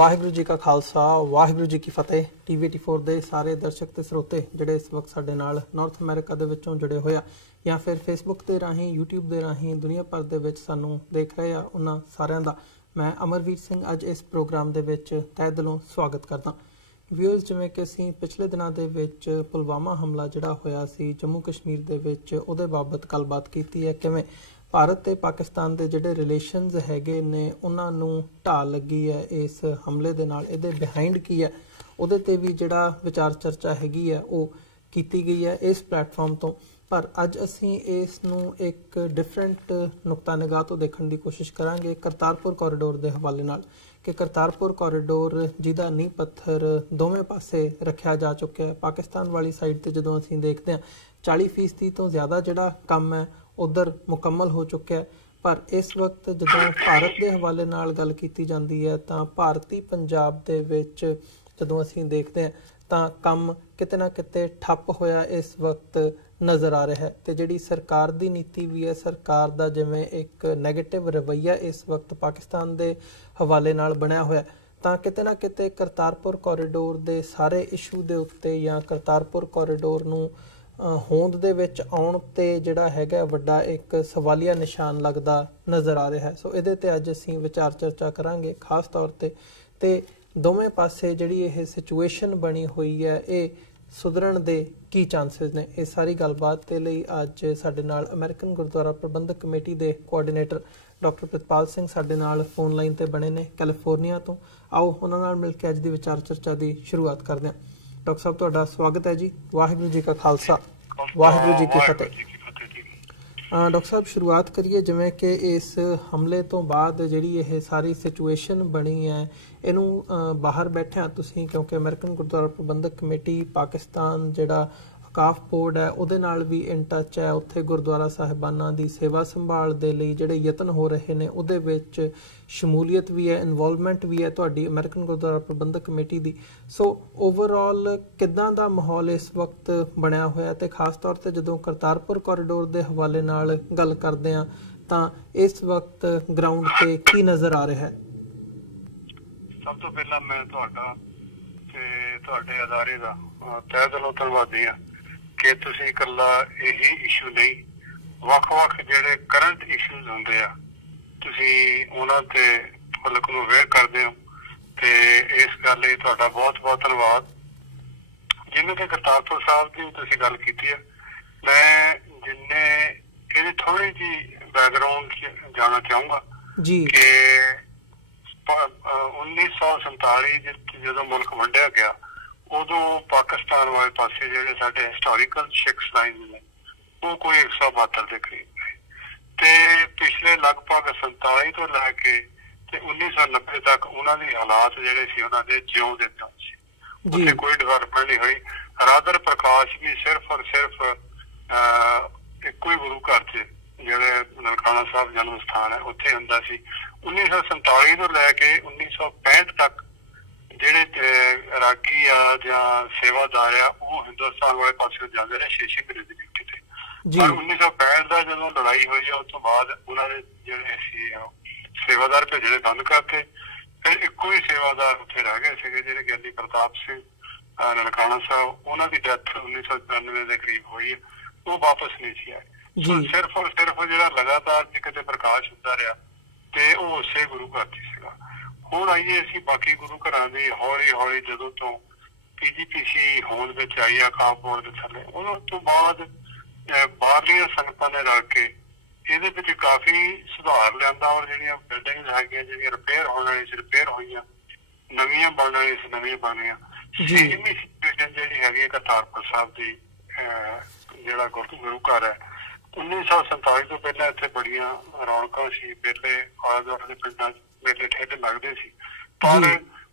ਵਾਹਿਗੁਰੂ जी का खालसा वाहिगुरू जी की फतेह। TV84 ਦੇ ਸਾਰੇ ਦਰਸ਼ਕ ਤੇ ਸਰੋਤੇ ਜਿਹੜੇ ਇਸ ਵਕਤ ਸਾਡੇ ਨਾਲ ਨਾਰਥ ਅਮਰੀਕਾ ਦੇ ਵਿੱਚੋਂ ਜੁੜੇ ਹੋਏ ਆ ਜਾਂ ਫਿਰ ਫੇਸਬੁੱਕ ਦੇ ਰਾਹੀਂ YouTube ਦੇ ਰਾਹੀਂ ਦੁਨੀਆ ਭਰ ਦੇ ਵਿੱਚ ਸਾਨੂੰ ਦੇਖ ਰਹੇ ਆ, ਉਹਨਾਂ ਸਾਰਿਆਂ ਦਾ ਮੈਂ ਅਮਰਵੀਰ ਸਿੰਘ ਅੱਜ ਇਸ ਪ੍ਰੋਗਰਾਮ ਦੇ ਵਿੱਚ ਤਹਿ ਦਿਲੋਂ ਸਵਾਗਤ ਕਰਦਾ। ਵਿਊਅਰਸ, ਜਿਵੇਂ ਕਿ ਅਸੀਂ ਪਿਛਲੇ ਦਿਨਾਂ ਦੇ ਵਿੱਚ ਪੁਲਵਾਮਾ ਹਮਲਾ ਜਿਹੜਾ ਹੋਇਆ ਸੀ ਜੰਮੂ ਕਸ਼ਮੀਰ ਦੇ ਵਿੱਚ ਉਹਦੇ ਬਾਬਤ ਗੱਲਬਾਤ ਕੀਤੀ ਹੈ, ਕਿਵੇਂ ਭਾਰਤ ਤੇ ਪਾਕਿਸਤਾਨ ਦੇ ਜਿਹੜੇ ਰਿਲੇਸ਼ਨਸ ਹੈਗੇ ਨੇ ਉਹਨਾਂ ਨੂੰ ਢਾਲ ਲੱਗੀ ਹੈ ਇਸ ਹਮਲੇ ਦੇ ਨਾਲ, ਇਹਦੇ ਬਿਹਾਈਂਡ ਕੀ ਹੈ ਉਹਦੇ ਤੇ ਵੀ ਜਿਹੜਾ ਵਿਚਾਰ ਚਰਚਾ ਹੈਗੀ ਹੈ ਉਹ ਕੀਤੀ ਗਈ ਹੈ ਇਸ ਪਲੇਟਫਾਰਮ ਤੋਂ। ਪਰ ਅੱਜ ਅਸੀਂ ਇਸ ਨੂੰ ਇੱਕ ਡਿਫਰੈਂਟ ਨੁਕਤਾ ਨਿਗਾਹ ਤੋਂ ਦੇਖਣ ਦੀ ਕੋਸ਼ਿਸ਼ ਕਰਾਂਗੇ ਕਰਤਾਰਪੁਰ ਕੋਰੀਡੋਰ ਦੇ ਹਵਾਲੇ ਨਾਲ, ਕਿ ਕਰਤਾਰਪੁਰ ਕੋਰੀਡੋਰ ਜਿਹਦਾ ਨੀਂਹ ਪੱਥਰ ਦੋਵੇਂ ਪਾਸੇ ਰੱਖਿਆ ਜਾ ਚੁੱਕਿਆ ਹੈ। ਪਾਕਿਸਤਾਨ ਵਾਲੀ ਸਾਈਡ ਤੇ ਜਦੋਂ ਅਸੀਂ ਦੇਖਦੇ ਹਾਂ 40% ਤੋਂ ਜ਼ਿਆਦਾ ਜਿਹੜਾ ਕੰਮ ਹੈ ਉਧਰ ਮੁਕੰਮਲ ਹੋ ਚੁੱਕਿਆ, ਪਰ ਇਸ ਵਕਤ ਜਦੋਂ ਭਾਰਤ ਦੇ ਹਵਾਲੇ ਨਾਲ ਗੱਲ ਕੀਤੀ ਜਾਂਦੀ ਹੈ ਤਾਂ ਭਾਰਤੀ ਪੰਜਾਬ ਦੇ ਵਿੱਚ ਜਦੋਂ ਅਸੀਂ ਦੇਖਦੇ ਹਾਂ ਤਾਂ ਕੰਮ ਕਿਤੇ ਨਾ ਕਿਤੇ ਠੱਪ ਹੋਇਆ ਇਸ ਵਕਤ ਨਜ਼ਰ ਆ ਰਿਹਾ ਹੈ। ਤੇ ਜਿਹੜੀ ਸਰਕਾਰ ਦੀ ਨੀਤੀ ਵੀ ਹੈ, ਸਰਕਾਰ ਦਾ ਜਿਵੇਂ ਇੱਕ ਨੈਗੇਟਿਵ ਰਵੱਈਆ ਇਸ ਵਕਤ ਪਾਕਿਸਤਾਨ ਦੇ ਹਵਾਲੇ ਨਾਲ ਬਣਿਆ ਹੋਇਆ, ਤਾਂ ਕਿਤੇ ਨਾ ਕਿਤੇ ਕਰਤਾਰਪੁਰ ਕੋਰੀਡੋਰ ਦੇ ਸਾਰੇ ਇਸ਼ੂ ਦੇ ਉੱਤੇ ਜਾਂ ਕਰਤਾਰਪੁਰ ਕੋਰੀਡੋਰ ਨੂੰ ਹੋਂਦ ਦੇ ਵਿੱਚ ਆਉਣ ਤੇ ਜਿਹੜਾ ਹੈਗਾ ਵੱਡਾ ਇੱਕ ਸਵਾਲੀਆ ਨਿਸ਼ਾਨ ਲੱਗਦਾ ਨਜ਼ਰ ਆ ਰਿਹਾ ਹੈ। ਸੋ ਇਹਦੇ ਤੇ ਅੱਜ ਅਸੀਂ ਵਿਚਾਰ ਚਰਚਾ ਕਰਾਂਗੇ ਖਾਸ ਤੌਰ ਤੇ ਦੋਵੇਂ ਪਾਸੇ ਜਿਹੜੀ ਇਹ ਸਿਚੁਏਸ਼ਨ ਬਣੀ ਹੋਈ ਹੈ ਇਹ ਸੁਧਰਨ ਦੇ ਕੀ ਚਾਂਸਸ ਨੇ। ਇਹ ਸਾਰੀ ਗੱਲਬਾਤ ਦੇ ਲਈ ਅੱਜ ਸਾਡੇ ਨਾਲ ਅਮਰੀਕਨ ਗੁਰਦੁਆਰਾ ਪ੍ਰਬੰਧਕ ਕਮੇਟੀ ਦੇ ਕੋਆਰਡੀਨੇਟਰ ਡਾਕਟਰ ਪ੍ਰਿਤਪਾਲ ਸਿੰਘ ਸਾਡੇ ਨਾਲ ਫੋਨ ਲਾਈਨ ਤੇ ਬਣੇ ਨੇ ਕੈਲੀਫੋਰਨੀਆ ਤੋਂ। ਆਓ ਉਹਨਾਂ ਨਾਲ ਮਿਲ ਕੇ ਅੱਜ ਦੀ ਵਿਚਾਰ ਚਰਚਾ ਦੀ ਸ਼ੁਰੂਆਤ ਕਰਦੇ ਹਾਂ। ਡਾਕਟਰ ਸਾਹਿਬ, ਤੁਹਾਡਾ ਸਵਾਗਤ ਹੈ ਜੀ। ਵਾਹਿਗੁਰੂ ਜੀ ਕਾ ਖਾਲਸਾ ਵਾਹਿਗੁਰੂ ਜੀ ਕੀ ਫਤਿਹ। ਡਾਕਟਰ ਸਾਹਿਬ, ਸ਼ੁਰੂਆਤ ਕਰੀਏ ਜਿਵੇਂ ਕਿ ਇਸ ਹਮਲੇ ਤੋਂ ਬਾਅਦ ਜਿਹੜੀ ਇਹ ਸਾਰੀ ਸਿਚੁਏਸ਼ਨ ਬਣੀ ਹੈ ਇਹਨੂੰ ਬਾਹਰ ਬੈਠਿਆਂ ਤੁਸੀਂ, ਕਿਉਂਕਿ ਅਮਰੀਕਨ ਗੁਰਦੁਆਰਾ ਪ੍ਰਬੰਧਕ ਕਮੇਟੀ ਪਾਕਿਸਤਾਨ ਜਿਹੜਾ ਅਕਾਫ ਬੋਰਡ ਹੈ ਉਹਦੇ ਨਾਲ ਵੀ ਇਨ ਟੱਚ ਹੈ, ਉੱਥੇ ਗੁਰਦੁਆਰਾ ਸਾਹਿਬਾਨਾਂ ਦੀ ਸੇਵਾ ਸੰਭਾਲ ਦੇ ਲਈ ਜਿਹੜੇ ਯਤਨ ਹੋ ਰਹੇ ਨੇ ਉਹਦੇ ਵਿੱਚ ਸ਼ਮੂਲੀਅਤ ਵੀ ਹੈ, ਇਨਵੋਲਵਮੈਂਟ ਵੀ ਹੈ ਤੁਹਾਡੀ ਅਮਰੀਕਨ ਗੁਰਦੁਆਰਾ ਪ੍ਰਬੰਧਕ ਕਮੇਟੀ ਦੀ। ਸੋ ਓਵਰਆਲ ਕਿੱਦਾਂ ਦਾ ਮਾਹੌਲ ਇਸ ਵਕਤ ਬਣਿਆ ਹੋਇਆ, ਤੇ ਖਾਸ ਤੌਰ ਤੇ ਜਦੋਂ ਕਰਤਾਰਪੁਰ ਕੋਰੀਡੋਰ ਦੇ ਹਵਾਲੇ ਨਾਲ ਗੱਲ ਕਰਦੇ ਹਾਂ ਤਾਂ ਇਸ ਵਕਤ ਗਰਾਊਂਡ ਤੇ ਕੀ ਨਜ਼ਰ ਆ ਰਿਹਾ ਹੈ? ਸਭ ਤੋਂ ਪਹਿਲਾਂ ਮੈਂ ਤੁਹਾਡਾ ਤੇ ਤੁਹਾਡੇ ਅਦਾਰੇ ਦਾ ਤਹਿ ਦਿਲੋਂ ਧੰਨਵਾਦੀ ਹਾਂ ਕਿ ਤੁਸੀਂ ਇਕੱਲਾ ਇਹੀ ਇਸ਼ੂ ਨਹੀਂ, ਵੱਖ-ਵੱਖ ਜਿਹੜੇ ਕਰੰਟ ਇਸ਼ੂਜ਼ ਹੁੰਦੇ ਆ ਤੁਸੀਂ ਉਹਨਾਂ ਤੇ ਪਬਲਿਕ ਨੂੰ ਅਵੇਅਰ ਕਰਦੇ ਹੋ, ਤੇ ਇਸ ਗੱਲ ਲਈ ਤੁਹਾਡਾ ਬਹੁਤ-ਬਹੁਤ ਧੰਨਵਾਦ। ਜਿਵੇਂ ਕਿ ਕਰਤਾਰਪੁਰ ਸਾਹਿਬ ਦੀ ਤੁਸੀਂ ਗੱਲ ਕੀਤੀ ਹੈ, ਮੈਂ ਜਿੰਨੇ ਇਹਦੀ ਥੋੜੀ ਜਿਹੀ ਬੈਕਗਰਾਉਂਡ ਜਾਣਨਾ ਚਾਹੂੰਗਾ ਕਿ 1947 ਜਦੋਂ ਮੁਲਕ ਵੰਡਿਆ ਗਿਆ ਉਦੋਂ ਪਾਕਿਸਤਾਨ ਵਾਲੇ ਪਾਸੇ ਜਿਹੜੇ ਸਾਡੇ ਹਿਸਟੋਰੀਕਲ ਸਿੱਖ ਲਾਈਨ ਨੇ ਉਹ ਕੋਈ 172 ਦੇ ਕਰੀਬ ਨੇ, ਤੇ ਪਿਛਲੇ ਲਗਭਗ 47 ਤੋਂ ਲੈ ਕੇ ਤੇ 1990 ਤੱਕ ਉਹਨਾਂ ਦੇ ਹਾਲਾਤ ਜਿਹੜੇ ਸੀ ਉਹਨਾਂ ਦੇ ਜਿਉਂ ਦੇ ਤਿਉਂ ਸੀ, ਉੱਥੇ ਕੋਈ ਡਿਵੈਲਪਮੈਂਟ ਨਹੀਂ ਹੋਈ। ਰਾਦਰ ਪ੍ਰਕਾਸ਼ ਵੀ ਸਿਰਫ ਔਰ ਸਿਰਫ ਇੱਕੋ ਹੀ ਗੁਰੂ ਘਰ 'ਚ ਜਿਹੜੇ ਨਨਕਾਣਾ ਸਾਹਿਬ ਜਨਮ ਸਥਾਨ ਹੈ ਉੱਥੇ ਹੁੰਦਾ ਸੀ। 1947 ਤੋਂ ਲੈ ਕੇ 1965 ਤੱਕ ਜਿਹੜੇ ਰਾਗੀ ਆ ਜਾਂ ਸੇਵਾਦਾਰ ਆ ਉਹ ਹਿੰਦੁਸਤਾਨ ਵਾਲੇ ਪਾਸੇ ਜਾਂਦੇ ਰਹੇ 6 ਮਹੀਨੇ ਦੀ ਡਿਊਟੀ ਤੇ। ਪਰ 1965 ਦਾ ਜਦੋਂ ਲੜਾਈ ਹੋਈ ਆ ਉਸ ਤੋਂ ਬਾਅਦ ਉਹਨਾਂ ਦੇ ਜਿਹੜੇ ਸੀ ਸੇਵਾਦਾਰ ਭੇਜਣੇ ਬੰਦ ਕਰਤੇ, ਫਿਰ ਇੱਕੋ ਹੀ ਸੇਵਾਦਾਰ ਉੱਥੇ ਰਹਿ ਗਏ ਸੀਗੇ ਜਿਹੜੇ ਗਿਆਨੀ ਪ੍ਰਤਾਪ ਸਿੰਘ ਨਨਕਾਣਾ ਸਾਹਿਬ, ਉਹਨਾਂ ਦੀ ਡੈਥ 1994 ਦੇ ਕਰੀਬ ਹੋਈ ਹੈ, ਉਹ ਵਾਪਸ ਨਹੀਂ ਸੀ ਆਏ। ਸਿਰਫ ਔਰ ਸਿਰਫ ਜਿਹੜਾ ਲਗਾਤਾਰ ਕਿਤੇ ਪ੍ਰਕਾਸ਼ ਹੁੰਦਾ ਰਿਹਾ ਤੇ ਉਹ ਉਸੇ ਗੁਰੂ ਘਰ 'ਚ ਸੀਗਾ। ਹੁਣ ਆਈਏ ਅਸੀਂ ਬਾਕੀ ਗੁਰੂ ਘਰਾਂ ਦੀ ਹੌਲੀ ਹੌਲੀ ਜਦੋਂ ਤੋਂ PGPC ਹੋਂਦ ਵਿੱਚ ਆਈ ਆ ਅਕਾਫ ਬੋਰਡ ਦੇ ਥੱਲੇ, ਉਹਨਾਂ ਤੋਂ ਬਾਅਦ ਬਾਹਰਲੀਆਂ ਸੰਗਤਾਂ ਨੇ ਰਲ ਕੇ ਇਹਦੇ ਵਿੱਚ ਕਾਫੀ ਸੁਧਾਰ ਲਿਆਂਦਾ, ਔਰ ਜਿਹੜੀਆਂ ਬਿਲਡਿੰਗਸ ਹੈਗੀਆਂ ਜਿਹੜੀਆਂ ਰਿਪੇਅਰ ਹੋਣ ਵਾਲੀਆਂ ਸੀ ਰਿਪੇਅਰ ਹੋਈਆਂ, ਨਵੀਆਂ ਬਣ ਵਾਲੀਆਂ ਸੀ ਨਵੀਆਂ ਬਣੀਆਂ। ਛੇਵੀਂ ਸਿਚੁਏਸ਼ਨ ਜਿਹੜੀ ਹੈਗੀ ਕਰਤਾਰਪੁਰ ਸਾਹਿਬ ਦੀ ਜਿਹੜਾ ਗੁਰੂ ਘਰ ਹੈ, 1947 ਤੋਂ ਪਹਿਲਾਂ ਇੱਥੇ ਬੜੀਆਂ ਰੌਣਕਾਂ ਸੀ, ਮੇਲੇ ਆਲੇ ਦੁਆਲੇ ਦੇ ਪਿੰਡਾਂ 'ਚ ਮੇਲੇ ਠੇਲੇ ਲੱਗਦੇ ਸੀ, ਪਰ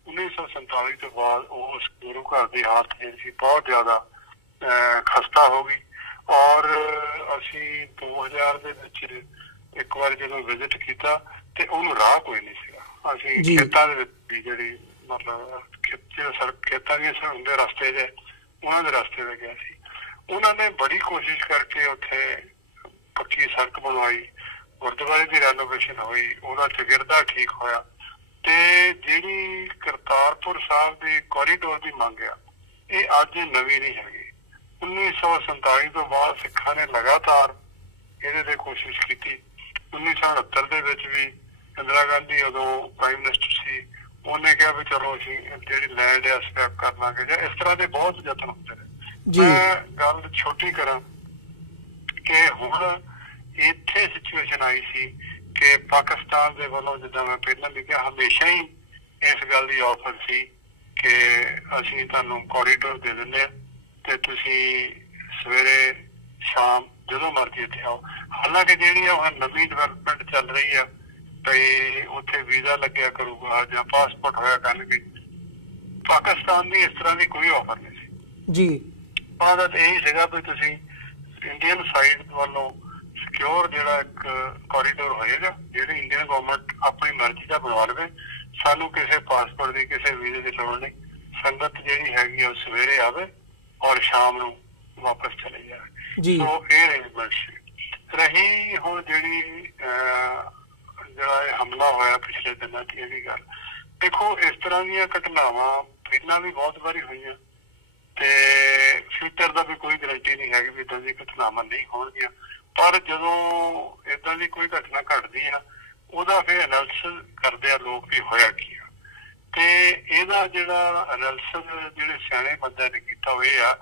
1947 ਤੋਂ ਬਾਅਦ ਉਸ ਗੁਰੂ ਘਰ ਦੀ ਹਾਲਤ ਜਿਹੜੀ ਸੀ ਬਹੁਤ ਜ਼ਿਆਦਾ ਖਸਤਾ ਹੋ ਗਈ। ਔਰ ਅਸੀਂ 2000 ਦੇ ਵਿੱਚ ਇੱਕ ਵਾਰ ਜਦੋਂ ਵਿਜ਼ਿਟ ਕੀਤਾ ਤੇ ਉਹਨੂੰ ਰਾਹ ਕੋਈ ਨਹੀਂ ਸੀਗਾ। ਅਸੀਂ ਖੇਤਾਂ ਦੇ ਵਿੱਚ ਵੀ ਜਿਹੜੀ ਮਤਲਬ ਖੇਤਾਂ ਦੀਆਂ ਹੁੰਦੇ ਰਸਤੇ ਜੇ ਉਹਨਾਂ ਦੇ ਰਸਤੇ ਤੇ ਗਿਆ ਸੀ। ਉਹਨਾਂ ਨੇ ਬੜੀ ਕੋਸ਼ਿਸ਼ ਕਰਕੇ ਉੱਥੇ ਪੱਕੀ ਸੜਕ ਬਣਵਾਈ, ਗੁਰਦੁਆਰੇ ਦੀ ਰੈਨੋਵੇਸ਼ਨ ਹੋਈ, ਉਹਦਾ ਚੌਗਿਰਦਾ ਠੀਕ ਹੋਇਆ, ਤੇ ਜਿਹੜੀ ਕਰਤਾਰਪੁਰ ਸਾਹਿਬ ਦੀ ਕੋਰੀਡੋਰ ਦੀ ਮੰਗ ਆ, ਇਹ ਅੱਜ ਨਵੀਂ ਨਹੀਂ ਹੈਗੀ। 1947 ਤੋਂ ਬਾਅਦ ਸਿੱਖਾਂ ਨੇ ਲਗਾਤਾਰ ਇਹਦੇ ਤੇ ਕੋਸ਼ਿਸ਼ ਕੀਤੀ। 1969 ਦੇ ਵਿੱਚ ਵੀ ਇੰਦਰਾ ਗਾਂਧੀ ਉਦੋਂ ਪ੍ਰਾਈਮ ਮਿਨਿਸਟਰ ਸੀ, ਉਹਨੇ ਕਿਹਾ ਵੀ ਚਲੋ ਅਸੀਂ ਜਿਹੜੀ ਲੈਂਡ ਆ ਸਵੈਪ ਕਰ ਲਾਂਗੇ, ਜਾਂ ਇਸ ਤਰ੍ਹਾਂ ਦੇ ਬਹੁਤ ਯਤਨ ਹੁੰਦੇ ਨੇ। ਮੈਂ ਗੱਲ ਛੋਟੀ ਕਰਾਂ ਕਿ ਹੁਣ ਇੱਥੇ ਸਿਚੁਏਸ਼ਨ ਆਈ ਸੀ ਕਿ ਪਾਕਿਸਤਾਨ ਦੇ ਵੱਲੋਂ, ਜਿੱਦਾਂ ਮੈਂ ਪਹਿਲਾਂ ਲਿਖਿਆ, ਹਮੇਸ਼ਾ ਹੀ ਇਸ ਗੱਲ ਦੀ ਆਫਰ ਸੀ ਕਿ ਅਸੀਂ ਤੁਹਾਨੂੰ ਕੋਰੀਡੋਰ ਦੇ ਦਿੰਦੇ ਹਾਂ ਤੇ ਤੁਸੀਂ ਸਵੇਰੇ ਸ਼ਾਮ ਜਦੋਂ ਮਰਜ਼ੀ ਇੱਥੇ ਆਓ। ਹਾਲਾਂਕਿ ਜਿਹੜੀ ਆ ਉਹ ਨਵੀਂ ਡਿਵੈਲਪਮੈਂਟ ਚੱਲ ਰਹੀ ਆ ਤੇ ਉੱਥੇ ਵੀਜ਼ਾ ਲੱਗਿਆ ਕਰੂਗਾ ਜਾਂ ਪਾਸਪੋਰਟ ਹੋਇਆ ਕਰਨਗੇ। ਪਾਕਿਸਤਾਨ ਦੀ ਇਸ ਤਰ੍ਹਾਂ ਦੀ ਕੋਈ ਆਫਰ ਨਹੀਂ ਸੀ ਜੀ। ਉਹਨਾਂ ਦਾ ਤਾਂ ਇਹੀ ਸੀਗਾ ਵੀ ਤੁਸੀਂ ਇੰਡੀਅਨ ਸਾਈਡ ਵੱਲੋਂ ਸਿਕਿਉਰ ਜਿਹੜਾ ਇੱਕ ਕੋਰੀਡੋਰ ਹੋਏਗਾ, ਜਿਹੜੀ ਇੰਡੀਅਨ ਗਵਰਨਮੈਂਟ ਆਪਣੀ ਮਰਜ਼ੀ ਦਾ ਬਣਵਾ ਲਵੇ, ਸਾਨੂੰ ਕਿਸੇ ਪਾਸਪੋਰਟ ਦੀ ਕਿਸੇ ਵੀਜ਼ੇ ਦੀ ਲੋੜ ਨਹੀਂ। ਸੰਗਤ ਜਿਹੜੀ ਹੈਗੀ ਉਹ ਸਵੇਰੇ ਆਵੇ ਔਰ ਸ਼ਾਮ ਨੂੰ ਵਾਪਸ ਚਲੇ ਜਾਵੇ। ਸੋ ਇਹ ਅਰੇਂਜਮੈਂਟ ਸੀ। ਰਹੀ ਹੁਣ ਜਿਹੜੀ ਜਿਹੜਾ ਇਹ ਹਮਲਾ ਹੋਇਆ ਪਿਛਲੇ ਦਿਨਾਂ ਦੀ, ਇਹਦੀ ਗੱਲ ਦੇਖੋ, ਇਸ ਤਰ੍ਹਾਂ ਦੀਆਂ ਘਟਨਾਵਾਂ ਪਹਿਲਾਂ ਵੀ ਬਹੁਤ ਵਾਰੀ ਹੋਈਆਂ ਤੇ ਫਿਊਚਰ ਦਾ ਵੀ ਕੋਈ ਗਰੰਟੀ ਨਹੀਂ ਹੈਗੀ ਵੀ ਏਦਾਂ ਦੀਆਂ ਘਟਨਾਵਾਂ ਨਹੀਂ ਹੋਣਗੀਆਂ। ਪਰ ਜਦੋਂ ਏਦਾਂ ਦੀ ਕੋਈ ਘਟਨਾ ਘਟਦੀ ਆ, ਉਹਦਾ ਫਿਰ ਐਨਾਲਿਸਿਸ ਕਰਦੇ ਆ ਲੋਕ ਵੀ ਹੋਇਆ ਕੀ ਆ, ਤੇ ਇਹਦਾ ਜਿਹੜਾ ਐਨਾਲਿਸਿਸ ਜਿਹੜੇ ਸਿਆਣੇ ਬੰਦਿਆਂ ਨੇ ਕੀਤਾ ਉਹ ਇਹ ਆ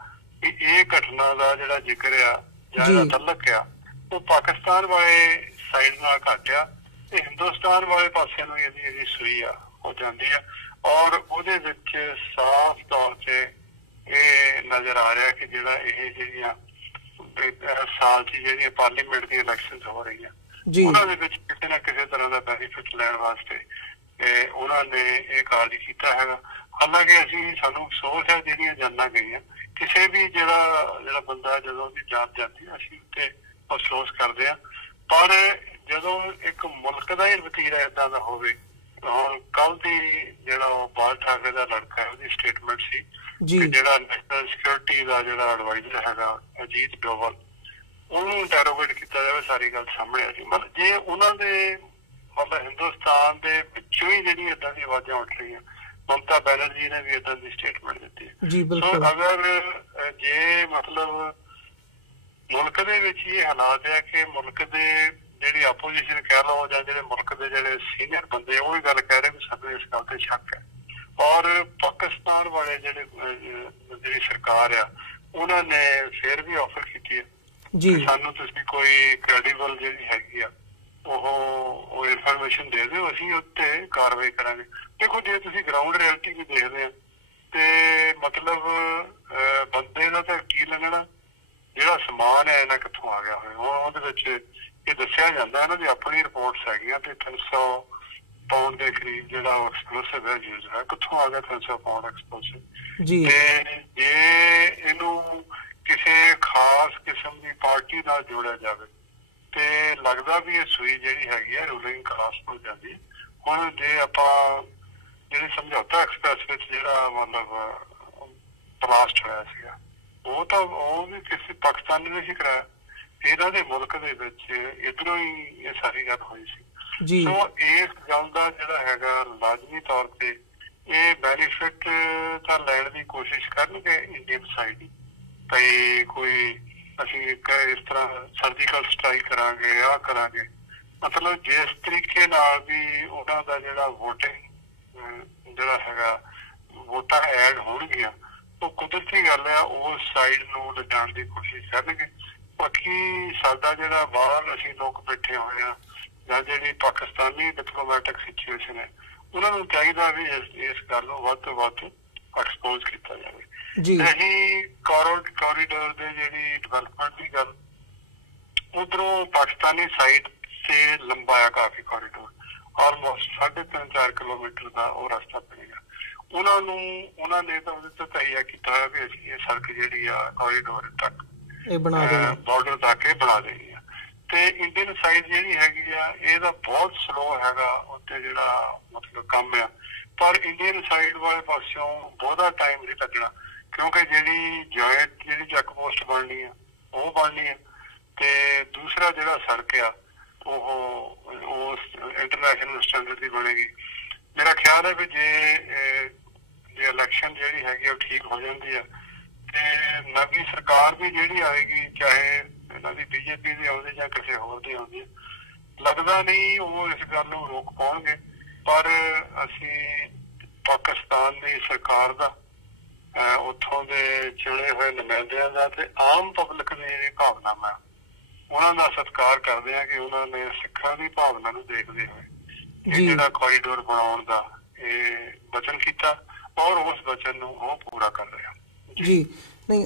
ਕਿ ਇਹ ਘਟਨਾ ਦਾ ਜਿਹੜਾ ਜ਼ਿਕਰ ਆ ਜਾਂ ਇਹਦਾ ਤਲਕ ਆ, ਉਹ ਪਾਕਿਸਤਾਨ ਵਾਲੇ ਸਾਈਡ ਨਾਲ ਘੱਟ ਆ ਤੇ ਹਿੰਦੁਸਤਾਨ ਵਾਲੇ ਪਾਸੇ ਨੂੰ ਇਹਦੀ ਸੂਈ ਆ ਹੋ ਜਾਂਦੀ ਆ। ਔਰ ਉਹਦੇ ਵਿੱਚ ਸਾਫ਼ ਤੌਰ ਤੇ ਇਹ ਨਜ਼ਰ ਆ ਰਿਹਾ ਕਿ ਜਿਹੜਾ ਇਹ ਜਿਹੜੀਆਂ ਸਾਲ 'ਚ ਜਿਹੜੀਆਂ ਪਾਰਲੀਮੈਂਟ ਦੀਆਂ ਇਲੈਕਸ਼ਨ ਹੋ ਰਹੀਆਂ, ਉਹਨਾਂ ਦੇ ਵਿੱਚ ਕਿਸੇ ਨਾ ਕਿਸੇ ਤਰ੍ਹਾਂ ਦਾ ਬੈਨੀਫਿਟ ਲੈਣ ਵਾਸਤੇ ਉਹਨਾਂ ਨੇ ਇਹ ਕਾਰਜ ਕੀਤਾ ਹੈਗਾ। ਹਾਲਾਂਕਿ ਸਾਨੂੰ ਅਫਸੋਸ ਹੈ ਜਿਹੜੀਆਂ ਜਾਨਾਂ ਗਈਆਂ, ਕਿਸੇ ਵੀ ਜਿਹੜਾ ਬੰਦਾ ਜਦੋਂ ਦੀ ਜਾਨ ਜਾਂਦੀ ਅਸੀਂ ਉੱਤੇ ਅਫਸੋਸ ਕਰਦੇ ਹਾਂ। ਪਰ ਜਦੋਂ ਇੱਕ ਮੁਲਕ ਦਾ ਹੀ ਵਤੀਰਾ ਏਦਾਂ ਦਾ ਹੋਵੇ, ਹੁਣ ਕੱਲ ਦੀ ਜਿਹੜਾ ਉਹ ਬਾਲ ਠਾਕਰੇ ਦਾ ਲੜਕਾ ਹੈ, ਉਹਦੀ ਸਟੇਟਮੈਂਟ ਸੀ ਕਿ ਜਿਹੜਾ ਨੈਸ਼ਨਲ ਸਿਕਿਉਰਿਟੀ ਦਾ ਜਿਹੜਾ ਐਡਵਾਈਜ਼ਰ ਹੈਗਾ ਅਜੀਤ ਡੋਵਲ, ਉਹਨੂੰ ਇੰਟਰੋਗੇਟ ਕੀਤਾ ਜਾਵੇ, ਸਾਰੀ ਗੱਲ ਸਾਹਮਣੇ ਆ ਜੀ। ਮਤਲਬ ਜੇ ਉਹਨਾਂ ਦੇ ਹਿੰਦੁਸਤਾਨ ਦੇ ਵਿੱਚੋਂ ਹੀ ਜਿਹੜੀ ਏਦਾਂ ਦੀ ਆਵਾਜ਼ਾਂ ਉੱਠ ਰਹੀਆਂ, ਮਮਤਾ ਬੈਨਰਜੀ ਨੇ ਵੀ ਏਦਾਂ ਦੀ ਸਟੇਟਮੈਂਟ ਦਿੱਤੀ। ਸੋ ਅਗਰ ਜੇ ਮਤਲਬ ਮੁਲਕ ਦੇ ਵਿੱਚ ਇਹ ਹਾਲਾਤ ਹੈ ਕਿ ਮੁਲਕ ਦੇ ਜਿਹੜੀ ਆਪੋਜੀਸ਼ਨ ਕਹਿ ਲਓ ਜਾਂ ਜਿਹੜੇ ਮੁਲਕ ਦੇ ਜਿਹੜੇ ਸੀਨੀਅਰ ਬੰਦੇ ਉਹ ਹੀ ਗੱਲ ਕਹਿ ਰਹੇ ਵੀ ਸਾਨੂੰ ਇਸ ਗੱਲ ਤੇ ਸ਼ੱਕ ਹੈ, ਔਰ ਪਾਕਿਸਤਾਨ ਵਾਲੇ ਜਿਹੜੀ ਸਰਕਾਰ ਆ ਉਹਨਾਂ ਨੇ ਫਿਰ ਵੀ ਆਫਰ ਕੀਤੀ ਹੈ ਸਾਨੂੰ ਤੁਸੀਂ ਕੋਈ ਕ੍ਰੈਡੀਬਲ ਜਿਹੜੀ ਹੈਗੀ ਆ ਉਹ ਇਨਫੋਰਮੇਸ਼ਨ ਦੇ ਦਿਓ, ਅਸੀਂ ਉੱਤੇ ਕਾਰਵਾਈ ਕਰਾਂਗੇ। ਦੇਖੋ, ਜੇ ਤੁਸੀਂ ਗਰਾਊਂਡ ਰਿਐਲਿਟੀ ਵੀ ਦੇਖਦੇ ਆ ਤੇ ਮਤਲਬ ਬੰਦੇ ਦਾ ਤਾਂ ਕੀ ਲੱਗਣਾ, ਜਿਹੜਾ ਸਮਾਨ ਹੈ ਇਹਨਾਂ ਕਿੱਥੋਂ ਆ ਗਿਆ ਹੋਇਆ। ਹੁਣ ਉਹਦੇ ਵਿੱਚ ਇਹ ਦੱਸਿਆ ਜਾਂਦਾ ਇਹਨਾਂ ਦੀ ਆਪਣੀ ਰਿਪੋਰਟਸ ਹੈਗੀਆਂ ਤੇ 300 ਪਾਉਂਡ ਦੇ ਕਰੀਬ ਜਿਹੜਾ ਐਕਸਪਲੋਸਿਵ ਹੈ ਯੂਜ਼ ਹੈ। ਕਿੱਥੋਂ ਆ ਗਿਆ 300 ਪਾਉਂਡ ਐਕਸਪਲੋਸਿਵ? ਤੇ ਜੇ ਇਹਨੂੰ ਕਿਸੇ ਖਾਸ ਕਿਸਮ ਦੀ ਪਾਰਟੀ ਨਾਲ ਜੋੜਿਆ ਜਾਵੇ ਤੇ ਲੱਗਦਾ ਵੀ ਇਹ ਸੂਈ ਜਿਹੜੀ ਹੈਗੀ ਹੈ ਰੂਲਿੰਗ ਕਲਾਸ ਹੋ ਜਾਂਦੀ। ਹੁਣ ਜੇ ਆਪਾਂ ਜਿਹੜੇ ਸਮਝੌਤਾ ਐਕਸਪ੍ਰੈਸ ਵਿੱਚ ਜਿਹੜਾ ਮਤਲਬ ਬਲਾਸਟ ਹੋਇਆ ਸੀਗਾ, ਉਹ ਵੀ ਕਿਸੇ ਪਾਕਿਸਤਾਨੀ ਨੇ ਹੀ ਕਰਾਇਆ, ਇਹਨਾਂ ਦੇ ਮੁਲਕ ਦੇ ਵਿੱਚ ਇੱਧਰੋਂ ਹੀ ਇਹ ਸਾਰੀ ਗੱਲ ਹੋਈ ਸੀ। ਸੋ ਇਸ ਗੱਲ ਦਾ ਜਿਹੜਾ ਹੈਗਾ ਲਾਜ਼ਮੀ ਤੌਰ ਤੇ ਇਹ ਬੈਨੀਫਿਟ ਤਾਂ ਲੈਣ ਦੀ ਕੋਸ਼ਿਸ਼ ਕਰਨਗੇ ਇੰਡੀਅਨ ਸਾਈਡ ਹੀ, ਤੇ ਕੋਈ ਅਸੀਂ ਇਸ ਤਰ੍ਹਾਂ ਸਰਜੀਕਲ ਸਟ੍ਰਾਈਕ ਕਰਾਂਗੇ, ਆਹ ਕਰਾਂਗੇ, ਮਤਲਬ ਜਿਸ ਤਰੀਕੇ ਨਾਲ ਵੀ ਉਹਨਾਂ ਦਾ ਜਿਹੜਾ ਵੋਟਿੰਗ ਜਿਹੜਾ ਹੈਗਾ ਵੋਟਾਂ ਐਡ ਹੋਣਗੀਆਂ, ਉਹ ਕੁਦਰਤੀ ਗੱਲ ਹੈ ਉਸ ਸਾਈਡ ਨੂੰ ਲਿਜਾਣ ਦੀ ਕੋਸ਼ਿਸ਼ ਕਰਨਗੇ। ਬਾਕੀ ਸਾਡਾ ਜਿਹੜਾ ਬਾਹਰ ਅਸੀਂ ਲੋਕ ਬੈਠੇ ਹੋਏ ਆ ਜਾਂ ਜਿਹੜੀ ਪਾਕਿਸਤਾਨੀ ਡਿਪਲੋਮੈਟਿਕ ਸਿਚੁਏਸ਼ਨ ਹੈ, ਉਹਨਾਂ ਨੂੰ ਚਾਹੀਦਾ ਵੀ ਇਸ ਗੱਲ ਨੂੰ ਵੱਧ ਤੋਂ ਵੱਧ ਐਕਸਪੋਜ਼ ਕੀਤਾ ਜਾਵੇ। ਰਹੀ ਕੋਰੀਡੋਰ ਦੇ ਜਿਹੜੀ ਡਿਵੈਲਪਮੈਂਟ ਦੀ ਗੱਲ, ਉਧਰੋਂ ਪਾਕਿਸਤਾਨੀ ਸਾਈਡ ਤੇ ਲੰਬਾ ਆ ਕਾਫੀ ਕੋਰੀਡੋਰ, ਆਲਮੋਸਟ 3.5-4 ਕਿਲੋਮੀਟਰ ਦਾ ਉਹ ਰਸਤਾ ਬਣੇਗਾ। ਉਹਨਾਂ ਨੇ ਤਾਂ ਉਹਦੇ ਤੇ ਤਹੀਆ ਕੀਤਾ ਹੋਇਆ ਵੀ ਅਸੀਂ ਇਹ ਸੜਕ ਜਿਹੜੀ ਆ ਕੋਰੀਡੋਰ ਤੱਕ ਬਾਰਡਰ ਤੱਕ ਇਹ ਬਣਾ ਦੇਣੀ ਆ। ਤੇ ਇੰਡੀਅਨ ਸਾਈਡ ਜਿਹੜੀ ਹੈਗੀ ਆ ਇਹਦਾ ਬਹੁਤ ਸਲੋ ਹੈਗਾ ਉੱਥੇ ਜਿਹੜਾ ਮਤਲਬ ਕੰਮ ਆ, ਪਰ ਇੰਡੀਅਨ ਸਾਈਡ ਵਾਲੇ ਪਾਸਿਓਂ ਬਹੁਤਾ ਟਾਈਮ ਨਹੀਂ ਲੱਗਣਾ, ਕਿਉਂਕਿ ਜਿਹੜੀ ਜੁਆਇੰਟ ਜਿਹੜੀ ਚੈੱਕ ਪੋਸਟ ਬਣਨੀ ਆ ਉਹ ਬਣਨੀ ਆ, ਤੇ ਦੂਸਰਾ ਜਿਹੜਾ ਸੜਕ ਆ ਉਹ ਇੰਟਰਨੈਸ਼ਨਲ ਸਟੈਂਡਰਡ ਦੀ ਬਣੇਗੀ। ਮੇਰਾ ਖਿਆਲ ਹੈ ਵੀ ਜੇ ਇਲੈਕਸ਼ਨ ਜਿਹੜੀ ਹੈਗੀ ਉਹ ਠੀਕ ਹੋ ਜਾਂਦੀ ਹੈ ਤੇ ਨਵੀਂ ਸਰਕਾਰ ਵੀ ਜਿਹੜੀ ਆਏਗੀ, ਚਾਹੇ ਇਹਨਾਂ ਦੀ ਬੀਜੇਪੀ ਦੀ ਆਉਂਦੀ ਜਾਂ ਕਿਸੇ ਹੋਰ ਦੀ ਆਉਂਦੀ, ਲੱਗਦਾ ਨਹੀਂ ਉਹ ਇਸ ਗੱਲ ਨੂੰ ਰੋਕ ਪਾਉਣਗੇ। ਪਰ ਅਸੀਂ ਪਾਕਿਸਤਾਨ ਦੀ ਸਰਕਾਰ ਦਾ, ਉੱਥੋਂ ਦੇ ਚੁਣੇ ਹੋਏ ਨੁਮਾਇੰਦਿਆਂ ਦਾ ਤੇ ਆਮ ਪਬਲਿਕ ਦੀ ਜਿਹੜੀ ਭਾਵਨਾਵਾਂ, ਉਹਨਾਂ ਦਾ ਸਤਿਕਾਰ ਕਰਦੇ ਹਾਂ ਕਿ ਉਹਨਾਂ ਨੇ ਸਿੱਖਾਂ ਦੀ ਭਾਵਨਾ ਨੂੰ ਦੇਖਦੇ ਹੋਏ ਇਹ ਜਿਹੜਾ ਕੋਰੀਡੋਰ ਬਣਾਉਣ ਦਾ ਇਹ ਵਚਨ ਕੀਤਾ ਔਰ ਉਸ ਵਚਨ ਨੂੰ ਉਹ ਪੂਰਾ ਕਰ ਰਿਹਾ। ਜੀ ਨਹੀਂ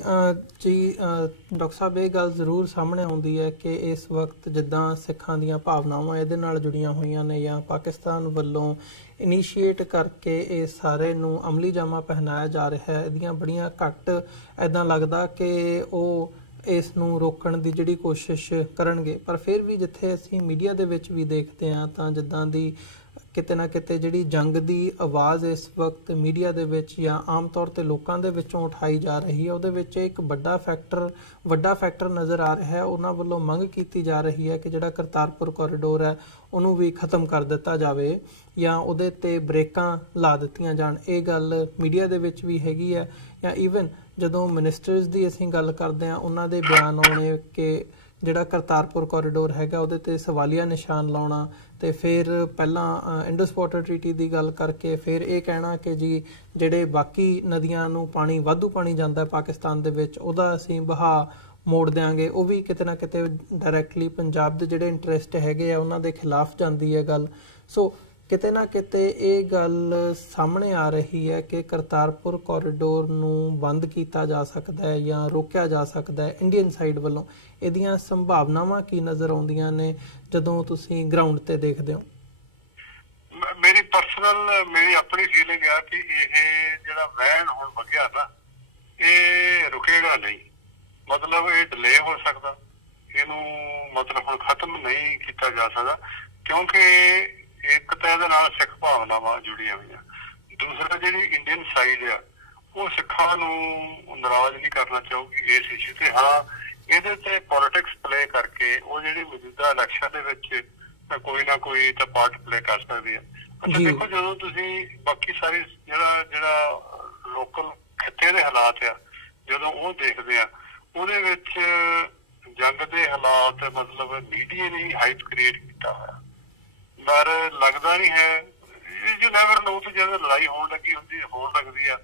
ਜੀ ਡਾਕਟਰ ਸਾਹਿਬ, ਇਹ ਗੱਲ ਜ਼ਰੂਰ ਸਾਹਮਣੇ ਆਉਂਦੀ ਹੈ ਕਿ ਇਸ ਵਕਤ ਜਿੱਦਾਂ ਸਿੱਖਾਂ ਦੀਆਂ ਭਾਵਨਾਵਾਂ ਇਹਦੇ ਨਾਲ ਜੁੜੀਆਂ ਹੋਈਆਂ ਨੇ ਜਾਂ ਪਾਕਿਸਤਾਨ ਵੱਲੋਂ ਇਨੀਸ਼ੀਏਟ ਕਰਕੇ ਇਹ ਸਾਰੇ ਨੂੰ ਅਮਲੀ ਜਾਮਾ ਪਹਿਨਾਇਆ ਜਾ ਰਿਹਾ ਹੈ, ਇਹਦੀਆਂ ਬੜੀਆਂ ਘੱਟ ਇੱਦਾਂ ਲੱਗਦਾ ਕਿ ਉਹ ਇਸ ਨੂੰ ਰੋਕਣ ਦੀ ਜਿਹੜੀ ਕੋਸ਼ਿਸ਼ ਕਰਨਗੇ। ਪਰ ਫਿਰ ਵੀ ਜਿੱਥੇ ਅਸੀਂ ਮੀਡੀਆ ਦੇ ਵਿੱਚ ਵੀ ਦੇਖਦੇ ਹਾਂ ਤਾਂ ਜਿੱਦਾਂ ਦੀ ਕਿਤੇ ਨਾ ਕਿਤੇ ਜਿਹੜੀ ਜੰਗ ਦੀ ਆਵਾਜ਼ ਇਸ ਵਕਤ ਮੀਡੀਆ ਦੇ ਵਿੱਚ ਜਾਂ ਆਮ ਤੌਰ 'ਤੇ ਲੋਕਾਂ ਦੇ ਵਿੱਚੋਂ ਉਠਾਈ ਜਾ ਰਹੀ ਹੈ, ਉਹਦੇ ਵਿੱਚ ਇੱਕ ਵੱਡਾ ਫੈਕਟਰ ਨਜ਼ਰ ਆ ਰਿਹਾ ਹੈ। ਉਹਨਾਂ ਵੱਲੋਂ ਮੰਗ ਕੀਤੀ ਜਾ ਰਹੀ ਹੈ ਕਿ ਜਿਹੜਾ ਕਰਤਾਰਪੁਰ ਕੋਰੀਡੋਰ ਹੈ ਉਹਨੂੰ ਵੀ ਖਤਮ ਕਰ ਦਿੱਤਾ ਜਾਵੇ ਜਾਂ ਉਹਦੇ 'ਤੇ ਬ੍ਰੇਕਾਂ ਲਾ ਦਿੱਤੀਆਂ ਜਾਣ। ਇਹ ਗੱਲ ਮੀਡੀਆ ਦੇ ਵਿੱਚ ਵੀ ਹੈਗੀ ਹੈ। ਜਾਂ ਈਵਨ ਜਦੋਂ ਮਿਨਿਸਟਰਸ ਦੀ ਅਸੀਂ ਗੱਲ ਕਰਦੇ ਹਾਂ, ਉਹਨਾਂ ਦੇ ਬਿਆਨ ਆਉਣੇ ਕਿ ਜਿਹੜਾ ਕਰਤਾਰਪੁਰ ਕੋਰੀਡੋਰ ਹੈਗਾ ਉਹਦੇ 'ਤੇ ਸਵਾਲੀਆ ਨਿਸ਼ਾਨ ਲਾਉਣਾ, ਤੇ ਫਿਰ ਪਹਿਲਾਂ ਇੰਡਸ ਵਾਟਰ ਟ੍ਰੀਟੀ ਦੀ ਗੱਲ ਕਰਕੇ ਫਿਰ ਇਹ ਕਹਿਣਾ ਕਿ ਜੀ ਜਿਹੜੇ ਬਾਕੀ ਨਦੀਆਂ ਨੂੰ ਵਾਧੂ ਪਾਣੀ ਜਾਂਦਾ ਪਾਕਿਸਤਾਨ ਦੇ ਵਿੱਚ ਉਹਦਾ ਅਸੀਂ ਬਹਾ ਮੋੜ ਦਿਆਂਗੇ। ਉਹ ਵੀ ਕਿਤੇ ਨਾ ਕਿਤੇ ਡਾਇਰੈਕਟਲੀ ਪੰਜਾਬ ਦੇ ਜਿਹੜੇ ਇੰਟਰਸਟ ਹੈਗੇ ਆ ਉਹਨਾਂ ਦੇ ਖਿਲਾਫ ਜਾਂਦੀ ਹੈ ਗੱਲ। ਸੋ ਕਿਤੇ ਨਾ ਕਿਤੇ ਇਹ ਗੱਲ ਸਾਹਮਣੇ ਆ ਰਹੀ ਹੈ ਕਿ ਕਰਤਾਰਪੁਰ ਕੋਰੀਡੋਰ ਨੂੰ ਬੰਦ ਕੀਤਾ ਜਾ ਸਕਦਾ ਹੈ ਜਾਂ ਰੋਕਿਆ ਜਾ ਸਕਦਾ ਹੈ ਇੰਡੀਅਨ ਸਾਈਡ ਵੱਲੋਂ। ਇਹਦੀਆਂ ਸੰਭਾਵਨਾਵਾਂ ਕੀ ਨਜ਼ਰ ਆਉਂਦੀਆਂ ਨੇ ਜਦੋਂ ਤੁਸੀਂ ਗਰਾਊਂਡ ਤੇ ਦੇਖਦੇ ਹੋ? ਮੇਰੀ ਆਪਣੀ ਫੀਲਿੰਗ ਆ ਕਿ ਇਹ ਜਿਹੜਾ ਵਹਿਣ ਹੁਣ ਵਗਿਆ ਨਾ, ਇਹ ਰੁਕੇਗਾ ਨਹੀਂ। ਮਤਲਬ ਇਹ ਡਿਲੇ ਹੋ ਸਕਦਾ, ਇਹਨੂੰ ਮਤਲਬ ਹੁਣ ਖਤਮ ਨਹੀਂ ਕੀਤਾ ਜਾ ਸਕਦਾ, ਕਿਉਂਕਿ ਇੱਕ ਤਾਂ ਇਹਦੇ ਨਾਲ ਸਿੱਖ ਭਾਵਨਾਵਾਂ ਜੁੜੀਆਂ ਹੋਈਆਂ, ਦੂਸਰਾ ਜਿਹੜੀ ਇੰਡੀਅਨ ਸਾਈਡ ਆ ਉਹ ਸਿੱਖਾਂ ਨੂੰ ਨਾਰਾਜ਼ ਨਹੀਂ ਕਰਨਾ ਚਾਹੂਗੀ ਇਸ ਇਸ਼ੂ ਤੇ। ਹਾਂ, ਇਹਦੇ ਤੇ ਪੋਲਿਟਿਕਸ ਪਲੇ ਕਰਕੇ ਉਹ ਜਿਹੜੀ ਮੌਜੂਦਾ ਇਲੈਕਸ਼ਨ ਦੇ ਵਿੱਚ ਕੋਈ ਨਾ ਕੋਈ ਤਾਂ ਪਾਰਟ ਪਲੇ ਕਰ ਸਕਦੀ ਹੈ। ਅੱਛਾ ਦੇਖੋ, ਜਦੋਂ ਤੁਸੀਂ ਬਾਕੀ ਸਾਰੀ ਜਿਹੜਾ ਲੋਕਲ ਖਿੱਤੇ ਦੇ ਹਾਲਾਤ ਆ ਜਦੋਂ ਉਹ ਦੇਖਦੇ ਆ, ਉਹਦੇ ਵਿੱਚ ਜੰਗ ਦੇ ਹਾਲਾਤ ਮਤਲਬ ਮੀਡੀਆ ਨੇ ਹਾਈਪ ਕ੍ਰੀਏਟ ਕੀਤਾ ਹੋਇਆ, ਪਰ ਲੱਗਦਾ ਨਹੀਂ ਹੈ। ਯੂ ਨੈਵਰ ਨੋ ਕਿ ਜਦੋਂ ਲੜਾਈ ਹੋਣ ਲੱਗਦੀ ਆ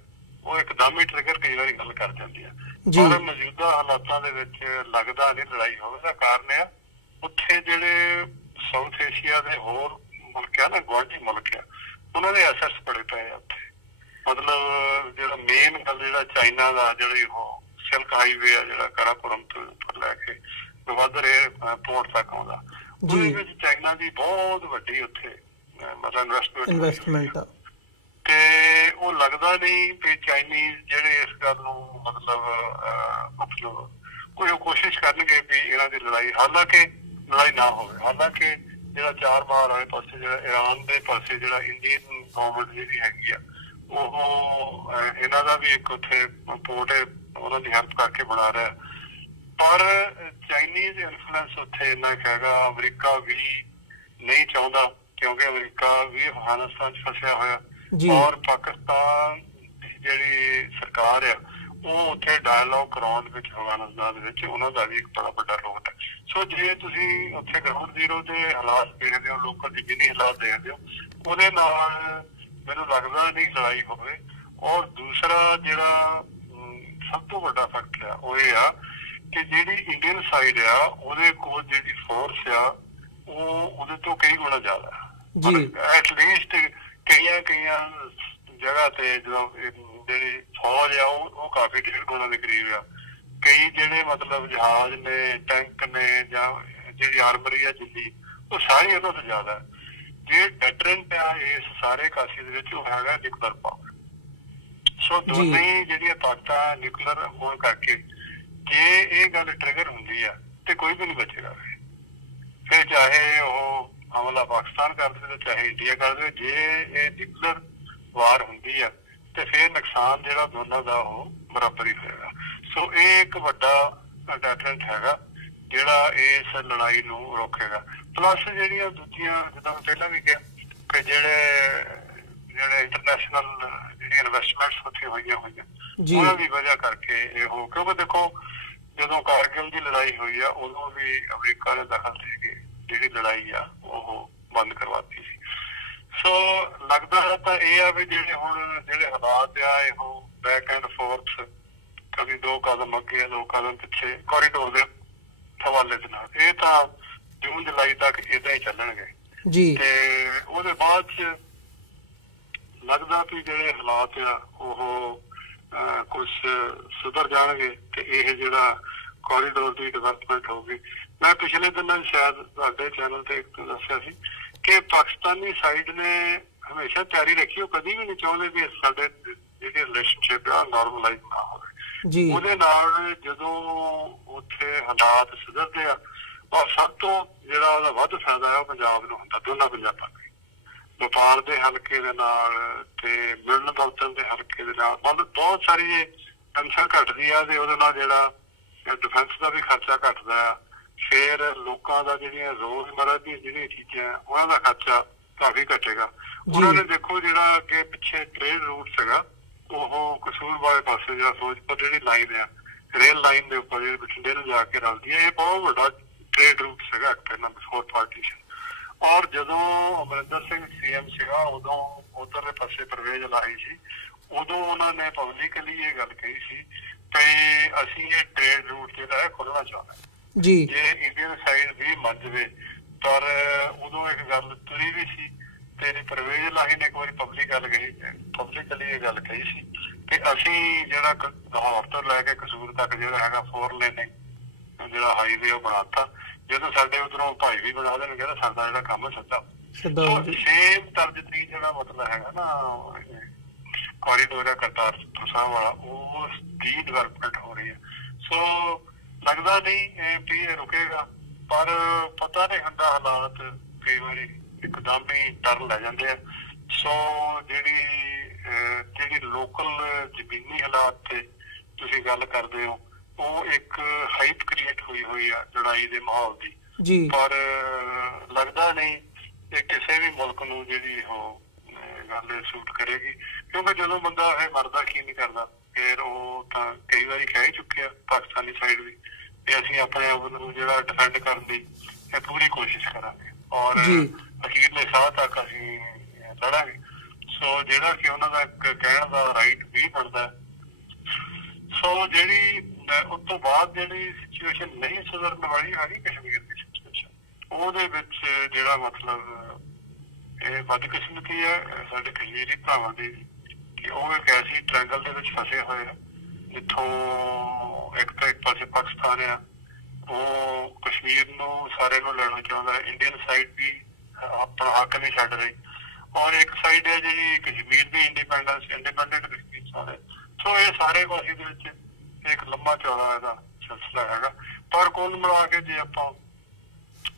ਉਹ ਇੱਕਦਮ ਹੀ ਟ੍ਰਿਗਰ ਕਈ ਵਾਰੀ ਗੱਲ ਕਰ ਜਾਂਦੀ ਆ। ਪਰ ਮੌਜੂਦਾ ਹਾਲਾਤਾਂ ਦੇ ਵਿੱਚ ਲੱਗਦਾ ਨਹੀਂ ਲੜਾਈ ਹੋਣ ਦਾ ਕਾਰਨ ਆ ਉੱਥੇ ਜਿਹੜੇ ਸਾਊਥ ਏਸ਼ੀਆ ਦੇ ਹੋਰ ਮੁਲਕ ਆ ਨਾ, ਗੁਆਂਢੀ ਮੁਲਕ ਆ, ਉਹਨਾਂ ਦੇ ਐਸੈਟਸ ਬੜੇ ਪਏ ਆ ਉੱਥੇ। ਮਤਲਬ ਜਿਹੜਾ ਮੇਨ ਗੱਲ ਜਿਹੜਾ ਚਾਈਨਾ ਦਾ ਜਿਹੜੀ ਉਹ ਸਿਲਕ ਹਾਈਵੇ ਆ ਜਿਹੜਾ ਕਾਰਾਕੋਰਮ ਤੋਂ ਉੱਪਰ ਲੈ ਕੇ ਗਵਾਦਰ ਏਅਰਪੋਰਟ ਤੱਕ ਆਉਂਦਾ, ਉਹਦੇ ਵਿੱਚ ਚਾਈਨਾ ਦੀ ਬਹੁਤ ਵੱਡੀ ਉੱਥੇ ਮਤਲਬ ਇਨਵੈਸਟਮੈਂਟ ਆ। ਤੇ ਉਹ ਲੱਗਦਾ ਨਹੀਂ ਕਿ ਚਾਈਨੀਜ਼ ਜਿਹੜੇ ਇਸ ਗੱਲ ਨੂੰ ਮਤਲਬ ਕੋਈ ਕੋਸ਼ਿਸ਼ ਕਰਨਗੇ ਵੀ ਇਹਨਾਂ ਦੀ ਲੜਾਈ, ਹਾਲਾਂਕਿ ਲੜਾਈ ਨਾ ਹੋਵੇ। ਹਾਲਾਂਕਿ ਜਿਹੜਾ ਚਾਰ-ਬਾਰ ਵਾਲੇ ਪਾਸੇ ਜਿਹੜਾ ਈਰਾਨ ਦੇ ਪਾਸੇ ਜਿਹੜਾ ਇੰਡੀਅਨ ਗਵਰਨਮੈਂਟ ਜਿਹੜੀ ਹੈਗੀ ਆ ਉਹ ਇਹਨਾਂ ਦਾ ਵੀ ਇੱਕ ਉੱਥੇ ਪੋਰਟ ਉਹਨਾਂ ਦੀ ਹੈਲਪ ਕਰਕੇ ਬਣਾ ਰਿਹਾ, ਪਰ ਚਾਈਨੀਜ਼ ਇਨਫਲੂਐਂਸ ਉੱਥੇ ਇੰਨਾ ਹੈਗਾ। ਅਮਰੀਕਾ ਵੀ ਨਹੀਂ ਚਾਹੁੰਦਾ ਕਿਉਂਕਿ ਅਮਰੀਕਾ ਵੀ ਅਫਗਾਨਿਸਤਾਨ 'ਚ ਫਸਿਆ ਹੋਇਆ ਔਰ ਪਾਕਿਸਤਾਨ ਦੀ ਜਿਹੜੀ ਸਰਕਾਰ ਆ ਉਹ ਉੱਥੇ ਡਾਇਲੋਗ ਕਰਾਉਣ ਵਿੱਚ ਅਫਗਾਨਿਸਤਾਨ ਦੇ ਵਿੱਚ ਉਹਨਾਂ ਦਾ ਵੀ ਇੱਕ ਬੜਾ ਵੱਡਾ ਰੋਲ ਹੈ। ਸੋ ਜੇ ਤੁਸੀਂ ਉੱਥੇ ਗਰਾਊਂਡ ਜ਼ੀਰੋ ਦੇ ਹਾਲਾਤ ਦੇਖਦੇ ਹੋ, ਲੋਕਾਂ ਦੀ ਜਿਹੜੀ ਹਾਲਾਤ ਦੇਖਦੇ ਹੋ, ਉਹਦੇ ਨਾਲ ਮੈਨੂੰ ਲੱਗਦਾ ਨਹੀਂ ਲੜਾਈ ਹੋਵੇ। ਔਰ ਦੂਸਰਾ ਜਿਹੜਾ ਸਭ ਤੋਂ ਵੱਡਾ ਫੈਕਟਰ ਆ ਉਹ ਇਹ ਆ ਕਿ ਜਿਹੜੀ ਇੰਡੀਅਨ ਸਾਈਡ ਆ ਉਹਦੇ ਕੋਲ ਜਿਹੜੀ ਫੋਰਸ ਆ ਉਹ ਉਹਦੇ ਤੋਂ ਕਈ ਗੁਣਾ ਜ਼ਿਆਦਾ ਐਟਲੀਸਟ ਕਈਆਂ ਜਗ੍ਹਾ ਤੇ ਜਦੋਂ ਜਿਹੜੀ ਫੌਜ ਆ ਉਹ ਕਾਫੀ 1.5 ਗੁਣਾ ਦੇ ਕਰੀਬ ਆ। ਕਈ ਜਿਹੜੇ ਮਤਲਬ ਜਹਾਜ਼ ਨੇ, ਟੈਂਕ ਨੇ ਜਾਂ ਜਿਹੜੀ ਆਰਮਰੀ ਆ ਦਿੱਲੀ, ਉਹ ਸਾਰੀ ਉਹਨਾਂ ਤੋਂ ਜ਼ਿਆਦਾ। ਜੇ ਡੈਟਰੈਂਟ ਆ ਇਸ ਸਾਰੇ ਕਾਸ਼ੀ ਦੇ ਵਿੱਚ ਉਹ ਹੈਗਾ ਨਿਊਕਲੀਅਰ ਪਾਵਰ। ਸੋ ਦੋਨੇ ਜਿਹੜੀਆਂ ਤਾਕਤਾਂ ਨਿਊਕਲੀਅਰ ਹੋਣ ਕਰਕੇ ਜੇ ਇਹ ਗੱਲ ਟ੍ਰਿਗਰ ਹੁੰਦੀ ਆ ਤੇ ਕੋਈ ਵੀ ਨਹੀਂ ਬਚੇਗਾ। ਫਿਰ ਚਾਹੇ ਉਹ ਹਮਲਾ ਪਾਕਿਸਤਾਨ ਕਰ ਦੇਵੇ ਚਾਹੇ ਇੰਡੀਆ ਕਰ ਦੇਵੇ, ਜੇ ਇਹ ਨਿਊਕਲੀਅਰ ਵਾਰ ਹੁੰਦੀ ਆ ਤੇ ਫਿਰ ਨੁਕਸਾਨ ਜਿਹੜਾ ਦੋਨਾਂ ਦਾ ਉਹ ਬਰਾਬਰ ਹੀ ਹੋਏਗਾ। ਸੋ ਇਹ ਇੱਕ ਵੱਡਾ ਡੈਟਰੈਂਟ ਹੈਗਾ ਜਿਹੜਾ ਇਸ ਲੜਾਈ ਨੂੰ ਰੋਕੇਗਾ। ਪਲੱਸ ਜਿਹੜੀਆਂ ਦੂਜੀਆਂ ਜਿੱਦਾਂ ਮੈਂ ਪਹਿਲਾਂ ਵੀ ਕਿਹਾ ਕਿ ਜਿਹੜੇ ਜਿਹੜੇ ਇੰਟਰਨੈਸ਼ਨਲ ਜਿਹੜੀ ਇਨਵੈਸਟਮੈਂਟਸ ਉੱਥੇ ਹੋਈਆਂ ਉਹਨਾਂ ਦੀ ਵਜ੍ਹਾ ਕਰਕੇ ਇਹ ਹੋ, ਕਿਉਂਕਿ ਦੇਖੋ ਜਦੋਂ ਕਾਰਗਿਲ ਦੀ ਲੜਾਈ ਹੋਈ ਆ ਉਦੋਂ ਵੀ ਅਮਰੀਕਾ ਨੇ ਦਖਲ ਦੇ ਕੇ ਜਿਹੜੀ ਲੜਾਈ ਆ ਉਹ ਬੰਦ ਕਰਵਾਤੀ ਸੀ। ਸੋ ਲੱਗਦਾ ਤਾਂ ਇਹ ਆ ਵੀ ਜਿਹੜੇ ਹਾਲਾਤ ਆ ਇਹੋ ਬੈਕ ਐਂਡ ਫੋਰਥ, ਕਦੀ 2 ਕਦਮ ਅੱਗੇ 2 ਕਦਮ ਪਿੱਛੇ ਕੋਰੀਡੋਰ ਦੇ ਹਵਾਲੇ ਦੇ ਨਾਲ ਇਹ ਤਾਂ ਜੂਨ ਜੁਲਾਈ ਤੱਕ ਏਦਾਂ ਹੀ ਚੱਲਣਗੇ ਜੀ। ਤੇ ਉਹਦੇ ਬਾਅਦ ਚ ਲੱਗਦਾ ਵੀ ਜਿਹੜੇ ਹਾਲਾਤ ਆ ਉਹ ਕੁਛ ਸੁਧਰ ਜਾਣਗੇ ਤੇ ਇਹ ਜਿਹੜਾ ਕੋਰੀਡੋਰ ਦੀ ਡਿਵੈਲਪਮੈਂਟ ਹੋਊਗੀ। ਮੈਂ ਪਿਛਲੇ ਦਿਨਾਂ ਸ਼ਾਇਦ ਤੁਹਾਡੇ ਚੈਨਲ ਤੇ ਦੱਸਿਆ ਸੀ ਕਿ ਪਾਕਿਸਤਾਨੀ ਸਾਈਡ ਨੇ ਹਮੇਸ਼ਾ ਤਿਆਰੀ ਰੱਖੀ, ਉਹ ਕਦੀ ਵੀ ਨਹੀਂ ਚਾਹੁੰਦੇ ਵੀ ਸਾਡੇ ਜਿਹੜੀ ਰਿਲੇਸ਼ਨਸ਼ਿਪ ਆ ਨਾਰਮਲਾਈਜ਼ ਨਾ ਹੋਵੇ ਜੀ। ਉਹਦੇ ਨਾਲ ਜਦੋਂ ਉੱਥੇ ਹਾਲਾਤ ਸੁਧਰਦੇ ਆ ਔਰ ਸਭ ਤੋਂ ਜਿਹੜਾ ਉਹਦਾ ਵੱਧ ਫਾਇਦਾ ਹੈ ਉਹ ਪੰਜਾਬ ਨੂੰ ਹੁੰਦਾ, ਦੋਨਾਂ ਪੰਜਾਬਾਂ ਨੂੰ, ਵਪਾਰ ਦੇ ਹਲਕੇ ਦੇ ਨਾਲ ਤੇ ਮਿਲਣ ਵਰਤਣ ਦੇ ਹਲਕੇ ਦੇ ਨਾਲ। ਮਤਲਬ ਬਹੁਤ ਸਾਰੀ ਟੈਨਸ਼ਨ ਘੱਟਦੀ ਆ ਤੇ ਉਹਦੇ ਨਾਲ ਜਿਹੜਾ ਡਿਫੈਂਸ ਦਾ ਵੀ ਖਰਚਾ ਘੱਟਦਾ ਆ। ਫਿਰ ਲੋਕਾਂ ਦਾ ਜਿਹੜੀਆਂ ਰੋਜ਼ਮਰਾ ਦੀਆਂ ਜਿਹੜੀਆਂ ਚੀਜ਼ਾਂ ਉਹਨਾਂ ਦਾ ਖਰਚਾ ਕਾਫੀ ਘਟੇਗਾ। ਉਹਨਾਂ ਨੇ ਦੇਖੋ ਜਿਹੜਾ ਅੱਗੇ ਪਿੱਛੇ ਟ੍ਰੇਡ ਰੂਟ ਸੀਗਾ ਉਹ ਕਸੂਰ ਵਾਲੇ ਪਾਸੇ ਜਿਹੜਾ ਫਿਰੋਜ਼ਪੁਰ ਜਿਹੜੀ ਲਾਈਨ ਆ ਰੇਲ ਲਾਈਨ ਦੇ ਉੱਪਰ ਜਿਹੜੀ ਬਠਿੰਡੇ ਨੂੰ ਜਾ ਕੇ ਰਲਦੀ ਹੈ, ਇਹ ਬਹੁਤ ਵੱਡਾ ਟ੍ਰੇਡ ਰੂਟ ਸੀਗਾ ਪਹਿਲਾਂ ਬਿਫੋਰ ਪਾਰਟੀਸ਼ਨ। ਔਰ ਜਦੋਂ ਅਮਰਿੰਦਰ ਸਿੰਘ CM ਸੀਗਾ ਉਦੋਂ ਉਧਰਲੇ ਪਾਸੇ ਪ੍ਰਵੇਜ ਲਾਈ ਸੀ, ਉਦੋਂ ਉਹਨਾਂ ਨੇ ਪਬਲਿਕਲੀ ਇਹ ਗੱਲ ਕਹੀ ਸੀ ਕਿ ਅਸੀਂ ਇਹ ਟ੍ਰੇਡ ਰੂਟ ਜਿਹੜਾ ਹੈ ਖੋਲ੍ਹਣਾ ਚਾਹੁੰਦੇ ਜੀ, ਜੇ ਇੰਡੀਅਨ ਸਾਈਡ ਵੀ ਮੰਨ ਜਾਵੇ। ਪਰ ਉਦੋਂ ਇੱਕ ਗੱਲ ਤੁਰੀ ਵੀ ਸੀ ਤੇ ਪ੍ਰਵੇਜ ਲਾਹੀ ਨੇ ਇੱਕ ਵਾਰੀ ਪਬਲਿਕਲੀ ਇਹ ਗੱਲ ਕਹੀ ਸੀ ਕਿ ਅਸੀਂ ਜਿਹੜਾ ਲਾਹੌਰ ਤੋਂ ਲੈ ਕੇ ਕਸੂਰ ਤੱਕ ਜਿਹੜਾ ਹੈਗਾ 4 ਲੇਨ ਜਿਹੜਾ ਹਾਈਵੇ ਉਹ ਬਣਾਤਾ। ਜਦੋਂ ਸਾਡੇ ਉਧਰੋਂ ਭਾਈ ਵੀ ਬਣਾ ਦੇਣਗੇ ਤਾਂ ਸਾਡਾ ਜਿਹੜਾ ਕੰਮ ਸਿੱਧਾ ਸੇਮ ਤਰਜ਼ ਦੀ ਜਿਹੜਾ ਮਤਲਬ ਹੈਗਾ ਨਾ ਕੋਰੀਡੋਰ ਕਰਤਾਰਪੁਰ ਸਾਹਿਬ ਵਾਲਾ, ਉਸ ਦੀ ਡਿਵੈਲਪਮੈਂਟ ਹੋ ਰਹੀ ਹੈ। ਸੋ ਲੱਗਦਾ ਨਹੀਂ ਵੀ ਇਹ ਰੁਕੇਗਾ, ਪਰ ਪਤਾ ਨਹੀਂ ਹੁੰਦਾ, ਹਾਲਾਤ ਕਈ ਵਾਰੀ ਇੱਕਦਮ ਹੀ ਟਰਨ ਲੈ ਜਾਂਦੇ ਆ। ਸੋ ਜਿਹੜੀ ਲੋਕਲ ਜ਼ਮੀਨੀ ਹਾਲਾਤ ਤੇ ਤੁਸੀਂ ਗੱਲ ਕਰਦੇ ਹੋ ਉਹ ਇੱਕ ਹਾਈਪ ਕ੍ਰੀਏਟ ਹੋਈ ਆ ਲੜਾਈ ਦੇ ਮਾਹੌਲ ਦੀ, ਪਰ ਲੱਗਦਾ ਨਹੀਂ ਇਹ ਕਿਸੇ ਵੀ ਮੁਲਕ ਨੂੰ ਜਿਹੜੀ ਉਹ ਗੱਲ ਸੂਟ ਕਰੇਗੀ। ਕਿਉਂਕਿ ਜਦੋਂ ਬੰਦਾ ਇਹ ਮਰਦਾ ਕੀ ਨਹੀਂ ਕਰਦਾ, ਫਿਰ ਉਹ ਤਾਂ ਕਈ ਵਾਰੀ ਕਹਿ ਚੁੱਕਿਆ ਪਾਕਿਸਤਾਨੀ ਸਾਈਡ ਵੀ ਤੇ ਅਸੀਂ ਆਪਣੇ ਆਪ ਨੂੰ ਜਿਹੜਾ ਡਿਫੈਂਡ ਕਰਨ ਦੀ ਪੂਰੀ ਕੋਸ਼ਿਸ਼ ਕਰਾਂਗੇ ਔਰ ਅਖੀਰਲੇ ਸਾਹ ਤੱਕ ਅਸੀਂ ਲੜਾਂਗੇ। ਸੋ ਜਿਹੜਾ ਕਿ ਉਹਨਾਂ ਦਾ ਕਹਿਣ ਦਾ ਰਾਈਟ ਵੀ ਬਣਦਾ। ਸੋ ਜਿਹੜੀ ਉਸ ਤੋਂ ਬਾਅਦ ਜਿਹੜੀ ਸਿਚੁਏਸ਼ਨ ਨਹੀਂ ਸੁਧਰਨ ਵਾਲੀ ਹੈਗੀ ਕਸ਼ਮੀਰ ਦੀ ਸਿਚੁਏਸ਼ਨ, ਉਹਦੇ ਵਿੱਚ ਜਿਹੜਾ ਮਤਲਬ ਇਹ ਬਦਕਿਸਮਤੀ ਹੈ ਸਾਡੇ ਕਸ਼ਮੀਰੀ ਭਰਾਵਾਂ ਦੀ ਕਿ ਉਹ ਇੱਕ ਐਸੀ ਟ੍ਰਾਇੰਗਲ ਦੇ ਵਿੱਚ ਫਸੇ ਹੋਏ ਆ ਜਿੱਥੋਂ ਇੱਕ ਤਾਂ ਇੱਕ ਪਾਸੇ ਪਾਕਿਸਤਾਨ ਆ, ਉਹ ਕਸ਼ਮੀਰ ਨੂੰ ਸਾਰੇ ਨੂੰ ਲੈਣਾ ਚਾਹੁੰਦਾ, ਇੰਡੀਅਨ ਸਾਈਡ ਵੀ ਆਪਣਾ ਹੱਕ ਨਹੀਂ ਛੱਡ ਰਹੀ, ਔਰ ਇੱਕ ਸਾਈਡ ਹੈ ਜਿਹੜੀ ਕਸ਼ਮੀਰ ਦੀ ਇੰਡੀਪੈਂਡੈਂਟ ਕਸ਼ਮੀਰ ਚਾਹੁੰਦੇ। ਸੋ ਇਹ ਸਾਰੇ ਪਾਸੇ ਦੇ ਵਿੱਚ ਇੱਕ ਲੰਮਾ ਚੌੜਾ ਇਹਦਾ ਸਿਲਸਿਲਾ ਹੈਗਾ। ਪਰ ਕੁੱਲ ਮਿਲਾ ਕੇ ਜੇ ਆਪਾਂ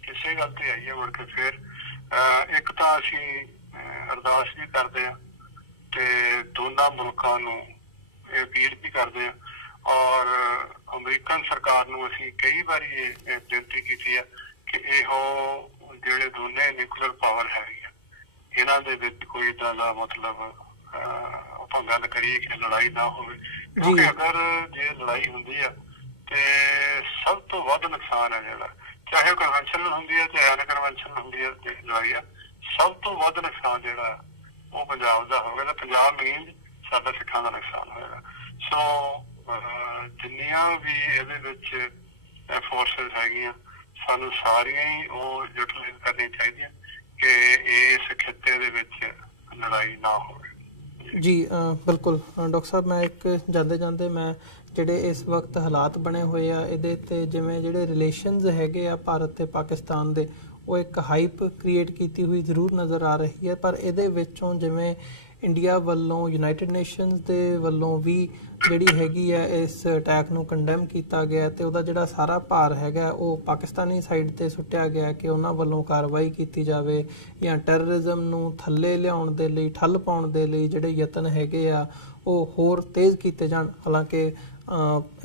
ਕਿਸੇ ਗੱਲ ਤੇ ਆਈਏ ਮੁੜ ਕੇ ਫਿਰ ਇੱਕ ਤਾਂ ਅਸੀਂ ਅਰਦਾਸ ਵੀ ਕਰਦੇ ਹਾਂ ਤੇ ਦੋਨਾਂ ਮੁਲਕਾਂ ਨੂੰ ਇਹ ਅਪੀਲ ਵੀ ਕਰਦੇ ਹਾਂ ਔਰ ਅਮਰੀਕਨ ਸਰਕਾਰ ਨੂੰ ਅਸੀਂ ਕਈ ਵਾਰੀ ਇਹ ਬੇਨਤੀ ਕੀਤੀ ਹੈ ਕਿ ਇਹੋ ਜਿਹੜੇ ਦੋਨੇ ਨਿਊਕਲੀਅਰ ਪਾਵਰ ਹੈਗੀ ਆ ਇਹਨਾਂ ਦੇ ਵਿੱਚ ਕੋਈ ਏਦਾਂ ਦਾ ਮਤਲਬ ਆਪਾਂ ਗੱਲ ਕਰੀਏ ਕਿ ਲੜਾਈ ਨਾ ਹੋਵੇ, ਕਿਉਂਕਿ ਅਗਰ ਜੇ ਲੜਾਈ ਹੁੰਦੀ ਆ ਤੇ ਸਭ ਤੋਂ ਵੱਧ ਨੁਕਸਾਨ ਹੈ ਜਿਹੜਾ, ਚਾਹੇ ਉਹ ਕਨਵੈਨਸ਼ਨਲ ਹੁੰਦੀ ਹੈ ਚਾਹੇ ਅਨਕਨਵੈਨਸ਼ਨਲ ਹੁੰਦੀ ਹੈ ਤੇ ਲੜਾਈ ਆ, ਸਭ ਤੋਂ ਵੱਧ ਨੁਕਸਾਨ ਜਿਹੜਾ ਉਹ ਪੰਜਾਬ ਦਾ ਹੋਵੇਗਾ। ਪੰਜਾਬ ਮੀਨਜ਼ ਸਾਡਾ ਸਿੱਖਾਂ ਦਾ ਨੁਕਸਾਨ ਹੋਏਗਾ। ਸੋ ਜਿੰਨੀਆਂ ਵੀ ਇਹਦੇ ਵਿੱਚ ਫੋਰਸਿਸ ਹੈਗੀਆਂ ਸਾਨੂੰ ਸਾਰੀਆਂ ਹੀ ਉਹ ਯੂਟੀਲਾਈਜ਼ ਕਰਨੀਆਂ ਚਾਹੀਦੀਆਂ ਕਿ ਇਸ ਖਿੱਤੇ ਦੇ ਵਿੱਚ ਲੜਾਈ ਨਾ ਹੋਵੇ। ਜੀ ਬਿਲਕੁਲ ਡਾਕਟਰ ਸਾਹਿਬ, ਮੈਂ ਇੱਕ ਜਾਂਦੇ ਮੈਂ ਜਿਹੜੇ ਇਸ ਵਕਤ ਹਾਲਾਤ ਬਣੇ ਹੋਏ ਆ ਇਹਦੇ ਤੇ ਜਿਵੇਂ ਜਿਹੜੇ ਰਿਲੇਸ਼ਨਸ ਹੈਗੇ ਆ ਭਾਰਤ ਤੇ ਪਾਕਿਸਤਾਨ ਦੇ, ਉਹ ਇੱਕ ਹਾਈਪ ਕ੍ਰੀਏਟ ਕੀਤੀ ਹੋਈ ਜ਼ਰੂਰ ਨਜ਼ਰ ਆ ਰਹੀ ਹੈ, ਪਰ ਇਹਦੇ ਵਿੱਚੋਂ ਜਿਵੇਂ ਇੰਡੀਆ ਵੱਲੋਂ ਯੂਨਾਈਟਿਡ ਨੇਸ਼ਨਸ ਦੇ ਵੱਲੋਂ ਵੀ ਜਿਹੜੀ ਹੈਗੀ ਹੈ ਇਸ ਅਟੈਕ ਨੂੰ ਕੰਡੈਮ ਕੀਤਾ ਗਿਆ ਤੇ ਉਹਦਾ ਜਿਹੜਾ ਸਾਰਾ ਭਾਰ ਹੈਗਾ ਉਹ ਪਾਕਿਸਤਾਨੀ ਸਾਈਡ ਤੇ ਸੁੱਟਿਆ ਗਿਆ ਕਿ ਉਹਨਾਂ ਵੱਲੋਂ ਕਾਰਵਾਈ ਕੀਤੀ ਜਾਵੇ ਜਾਂ ਟੈਰਰਿਜ਼ਮ ਨੂੰ ਥੱਲੇ ਲਿਆਉਣ ਦੇ ਲਈ, ਠੱਲ ਪਾਉਣ ਦੇ ਲਈ ਜਿਹੜੇ ਯਤਨ ਹੈਗੇ ਆ ਉਹ ਹੋਰ ਤੇਜ਼ ਕੀਤੇ ਜਾਣ। ਹਾਲਾਂਕਿ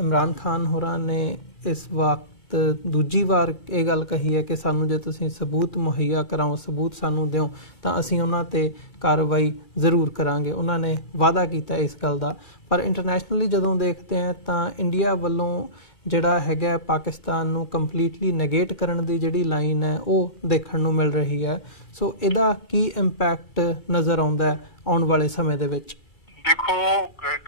ਇਮਰਾਨ ਖਾਨ ਹੋਰਾਂ ਨੇ ਇਸ ਵਕਤ ਵਕਤ ਦੂਜੀ ਵਾਰ ਇਹ ਗੱਲ ਕਹੀ ਹੈ ਕਿ ਸਾਨੂੰ ਜੇ ਤੁਸੀਂ ਸਬੂਤ ਮੁਹੱਈਆ ਕਰਾਓ, ਸਬੂਤ ਸਾਨੂੰ ਦਿਓ ਤਾਂ ਅਸੀਂ ਉਹਨਾਂ ਤੇ ਕਾਰਵਾਈ ਜ਼ਰੂਰ ਕਰਾਂਗੇ। ਉਹਨਾਂ ਨੇ ਵਾਅਦਾ ਕੀਤਾ ਇਸ ਗੱਲ ਦਾ। ਪਰ ਇੰਟਰਨੈਸ਼ਨਲੀ ਜਦੋਂ ਦੇਖਦੇ ਹਾਂ ਤਾਂ ਇੰਡੀਆ ਵੱਲੋਂ ਜਿਹੜਾ ਹੈਗਾ ਪਾਕਿਸਤਾਨ ਨੂੰ ਕੰਪਲੀਟਲੀ ਨੈਗੇਟ ਕਰਨ ਦੀ ਜਿਹੜੀ ਲਾਈਨ ਹੈ ਉਹ ਦੇਖਣ ਨੂੰ ਮਿਲ ਰਹੀ ਹੈ। ਸੋ ਇਹਦਾ ਕੀ ਇੰਪੈਕਟ ਨਜ਼ਰ ਆਉਂਦਾ ਹੈ ਆਉਣ ਵਾਲੇ ਸਮੇਂ ਦੇ ਵਿੱਚ? ਦੇਖੋ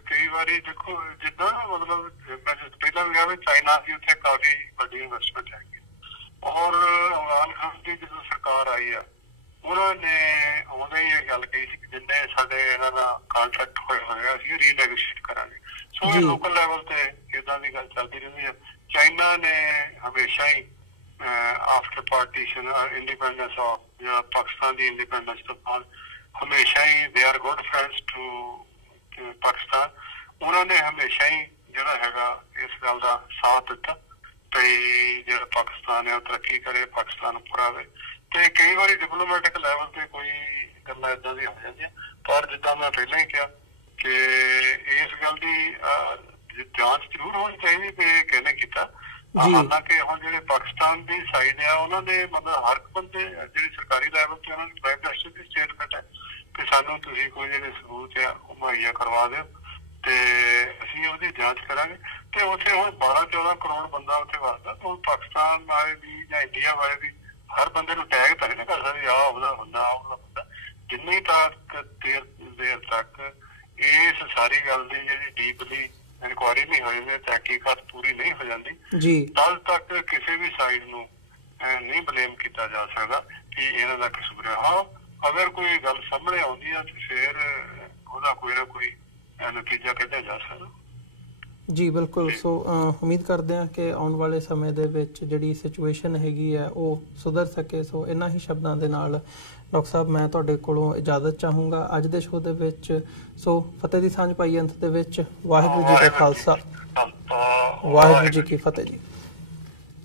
ਕਈ ਵਾਰੀ ਦੇਖੋ ਜਿੱਦਾਂ ਮਤਲਬ ਮੈਂ ਪਹਿਲਾਂ ਵੀ ਕਿਹਾ ਵੀ ਚਾਈਨਾ ਦੀ ਉੱਥੇ ਕਾਫੀ ਵੱਡੀ ਇਨਵੈਸਟਮੈਂਟ ਹੈਗੀ ਔਰ ਇਮਰਾਨ ਖਾਨ ਦੀ ਜਦੋਂ ਸਰਕਾਰ ਆਈ ਆ ਉਹਨਾਂ ਨੇ ਉਦੋਂ ਹੀ ਇਹ ਗੱਲ ਕਹੀ ਸੀ ਕਿ ਜਿੰਨੇ ਸਾਡੇ ਇਹਨਾਂ ਦਾ ਕੰਟਰੈਕਟ ਹੋਇਆ ਅਸੀਂ ਰੀਨੈਗੋਸ਼ੀਏਟ ਕਰਾਂਗੇ। ਸੋ ਇਹ ਲੋਕਲ ਲੈਵਲ ਤੇ ਇਦਾਂ ਦੀ ਗੱਲ ਚੱਲਦੀ ਰਹਿੰਦੀ ਹੈ। ਚਾਈਨਾ ਨੇ ਹਮੇਸ਼ਾ ਹੀ ਆਫਟਰ ਪਾਰਟੀਸ਼ਨ ਇੰਡੀਪੈਂਡੈਂਸ ਆਫ ਜਾਂ ਪਾਕਿਸਤਾਨ ਦੀ ਇੰਡੀਪੈਂਡੈਂਸ ਤੋਂ ਬਾਅਦ ਹਮੇਸ਼ਾ ਹੀ they are good friends to Pakistan. ਉਹਨਾਂ ਨੇ ਹਮੇਸ਼ਾ ਹੀ ਜਿਹੜਾ ਹੈਗਾ ਇਸ ਗੱਲ ਦਾ ਸਾਥ ਦਿੱਤਾ ਤੇ ਜਿਹੜਾ ਪਾਕਿਸਤਾਨ ਹੈ ਉਹ ਤਰੱਕੀ ਕਰੇ, ਪਾਕਿਸਤਾਨ ਉੱਪਰ ਆਵੇ। ਤੇ ਕਈ ਵਾਰੀ ਡਿਪਲੋਮੈਟਿਕ ਲੈਵਲ ਤੇ ਕੋਈ ਗੱਲਾਂ ਏਦਾਂ ਦੀਆਂ ਹੋ ਜਾਂਦੀਆਂ, ਪਰ ਜਿੱਦਾਂ ਮੈਂ ਪਹਿਲਾਂ ਹੀ ਕਿਹਾ ਕਿ ਇਸ ਗੱਲ ਦੀ ਜਾਂਚ ਜ਼ਰੂਰ ਹੋਣੀ ਚਾਹੀਦੀ ਕਿ ਕਿਹਨੇ ਕੀਤਾ। ਹਾਲਾਂਕਿ ਹੁਣ ਜਿਹੜੇ ਪਾਕਿਸਤਾਨ ਦੀ ਸਾਈਡ ਆ ਉਹਨਾਂ ਨੇ ਮਤਲਬ ਹਰ ਬੰਦੇ ਜਿਹੜੀ ਸਰਕਾਰੀ ਲੈਵਲ ਤੇ ਉਹਨਾਂ ਦੀ ਪ੍ਰਾਈਮ ਮਿਨਿਸਟਰ ਦੀ ਸਟੇਟਮੈਂਟ ਹੈ ਕਿ ਸਾਨੂੰ ਤੁਸੀਂ ਕੋਈ ਜਿਹੜੇ ਸਬੂਤ ਆ ਉਹ ਮੁਹੱਈਆ ਕਰਵਾ ਦਿਓ ਤੇ ਅਸੀਂ ਉਹਦੀ ਜਾਂਚ ਕਰਾਂਗੇ। ਤੇ ਉੱਥੇ ਹੁਣ 12-14 ਕਰੋੜ ਬੰਦਾ ਉੱਥੇ ਵਸਦਾ, ਹੁਣ ਪਾਕਿਸਤਾਨ ਵਾਲੇ ਵੀ ਜਾਂ ਇੰਡੀਆ ਵਾਲੇ ਵੀ ਹਰ ਬੰਦੇ ਨੂੰ ਟੈਗ ਤਾਂ ਨਹੀਂ ਕਰ ਸਕਦੇ ਆਹ ਉਹਦਾ ਬੰਦਾ ਆਹ ਉਹਦਾ ਬੰਦਾ। ਜਿੰਨੀ ਦੇਰ ਤੱਕ ਇਸ ਸਾਰੀ ਗੱਲ ਦੀ ਜਿਹੜੀ ਡੀਪਲੀ ਇਨਕੁਆਇਰੀ ਨਹੀਂ ਹੋਈ, ਤਹਿਕੀਕਾਤ ਪੂਰੀ ਨਹੀਂ ਹੋ ਜਾਂਦੀ ਤਦ ਤੱਕ ਕਿਸੇ ਵੀ ਸਾਈਡ ਨੂੰ ਨਹੀਂ ਬਲੇਮ ਕੀਤਾ ਜਾ ਸਕਦਾ ਕਿ ਇਹਨਾਂ ਦਾ ਕਸੂਰ ਹੈ। ਹਾਂ, ਅਗਰ ਕੋਈ ਗੱਲ ਸਾਹਮਣੇ ਆਉਂਦੀ ਹੈ ਤੇ ਫਿਰ ਉਹਦਾ ਕੋਈ ਨਾ ਕੋਈ ਨਤੀਜਾ ਕੱਢਿਆ ਜਾ ਸਕਦਾ। ਜੀ ਬਿਲਕੁਲ। ਸੋ ਉਮੀਦ ਕਰਦੇ ਹਾਂ ਕਿ ਆਉਣ ਵਾਲੇ ਸਮੇਂ ਦੇ ਵਿੱਚ ਜਿਹੜੀ ਸਿਚੁਏਸ਼ਨ ਹੈਗੀ ਹੈ ਉਹ ਸੁਧਰ ਸਕੇ। ਸੋ ਇਹਨਾਂ ਹੀ ਸ਼ਬਦਾਂ ਦੇ ਨਾਲ ਡਾਕਟਰ ਸਾਹਿਬ ਮੈਂ ਤੁਹਾਡੇ ਕੋਲੋਂ ਇਜਾਜ਼ਤ ਚਾਹੂੰਗਾ ਅੱਜ ਦੇ ਸ਼ੋਅ ਦੇ ਵਿੱਚ। ਸੋ ਫਤਿਹ ਦੀ ਸਾਂਝ ਪਾਈ ਅੰਤ ਦੇ ਵਿੱਚ। ਵਾਹਿਗੁਰੂ ਜੀ ਕਾ ਖਾਲਸਾ, ਵਾਹਿਗੁਰੂ ਜੀ ਕੀ ਫਤਿਹ ਜੀ।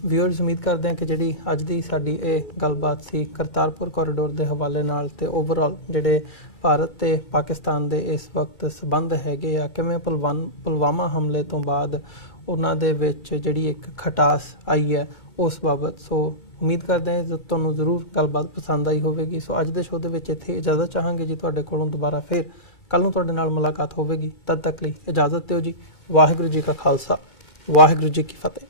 ਵਿਊਅਰਸ, ਉਮੀਦ ਕਰਦੇ ਹਾਂ ਕਿ ਜਿਹੜੀ ਅੱਜ ਦੀ ਸਾਡੀ ਇਹ ਗੱਲਬਾਤ ਸੀ ਕਰਤਾਰਪੁਰ ਕੋਰੀਡੋਰ ਦੇ ਹਵਾਲੇ ਨਾਲ ਤੇ ਓਵਰਆਲ ਜਿਹੜੇ ਭਾਰਤ ਤੇ ਪਾਕਿਸਤਾਨ ਦੇ ਇਸ ਵਕਤ ਸੰਬੰਧ ਹੈਗੇ ਆ, ਕਿਵੇਂ ਪੁਲਵਾਮਾ ਹਮਲੇ ਤੋਂ ਬਾਅਦ ਉਹਨਾਂ ਦੇ ਵਿੱਚ ਜਿਹੜੀ ਇੱਕ ਖਟਾਸ ਆਈ ਹੈ ਉਸ ਬਾਬਤ। ਸੋ ਉਮੀਦ ਕਰਦੇ ਹਾਂ ਤੁਹਾਨੂੰ ਜ਼ਰੂਰ ਗੱਲਬਾਤ ਪਸੰਦ ਆਈ ਹੋਵੇਗੀ। ਸੋ ਅੱਜ ਦੇ ਸ਼ੋਅ ਦੇ ਵਿੱਚ ਇੱਥੇ ਇਜਾਜ਼ਤ ਚਾਹਾਂਗੇ ਜੀ ਤੁਹਾਡੇ ਕੋਲੋਂ। ਦੁਬਾਰਾ ਫਿਰ ਕੱਲ ਨੂੰ ਤੁਹਾਡੇ ਨਾਲ ਮੁਲਾਕਾਤ ਹੋਵੇਗੀ। ਤਦ ਤੱਕ ਲਈ ਇਜਾਜ਼ਤ ਦਿਓ ਜੀ। ਵਾਹਿਗੁਰੂ ਜੀ ਕਾ ਖਾਲਸਾ, ਵਾਹਿਗੁਰੂ ਜੀ ਕੀ ਫਤਿਹ।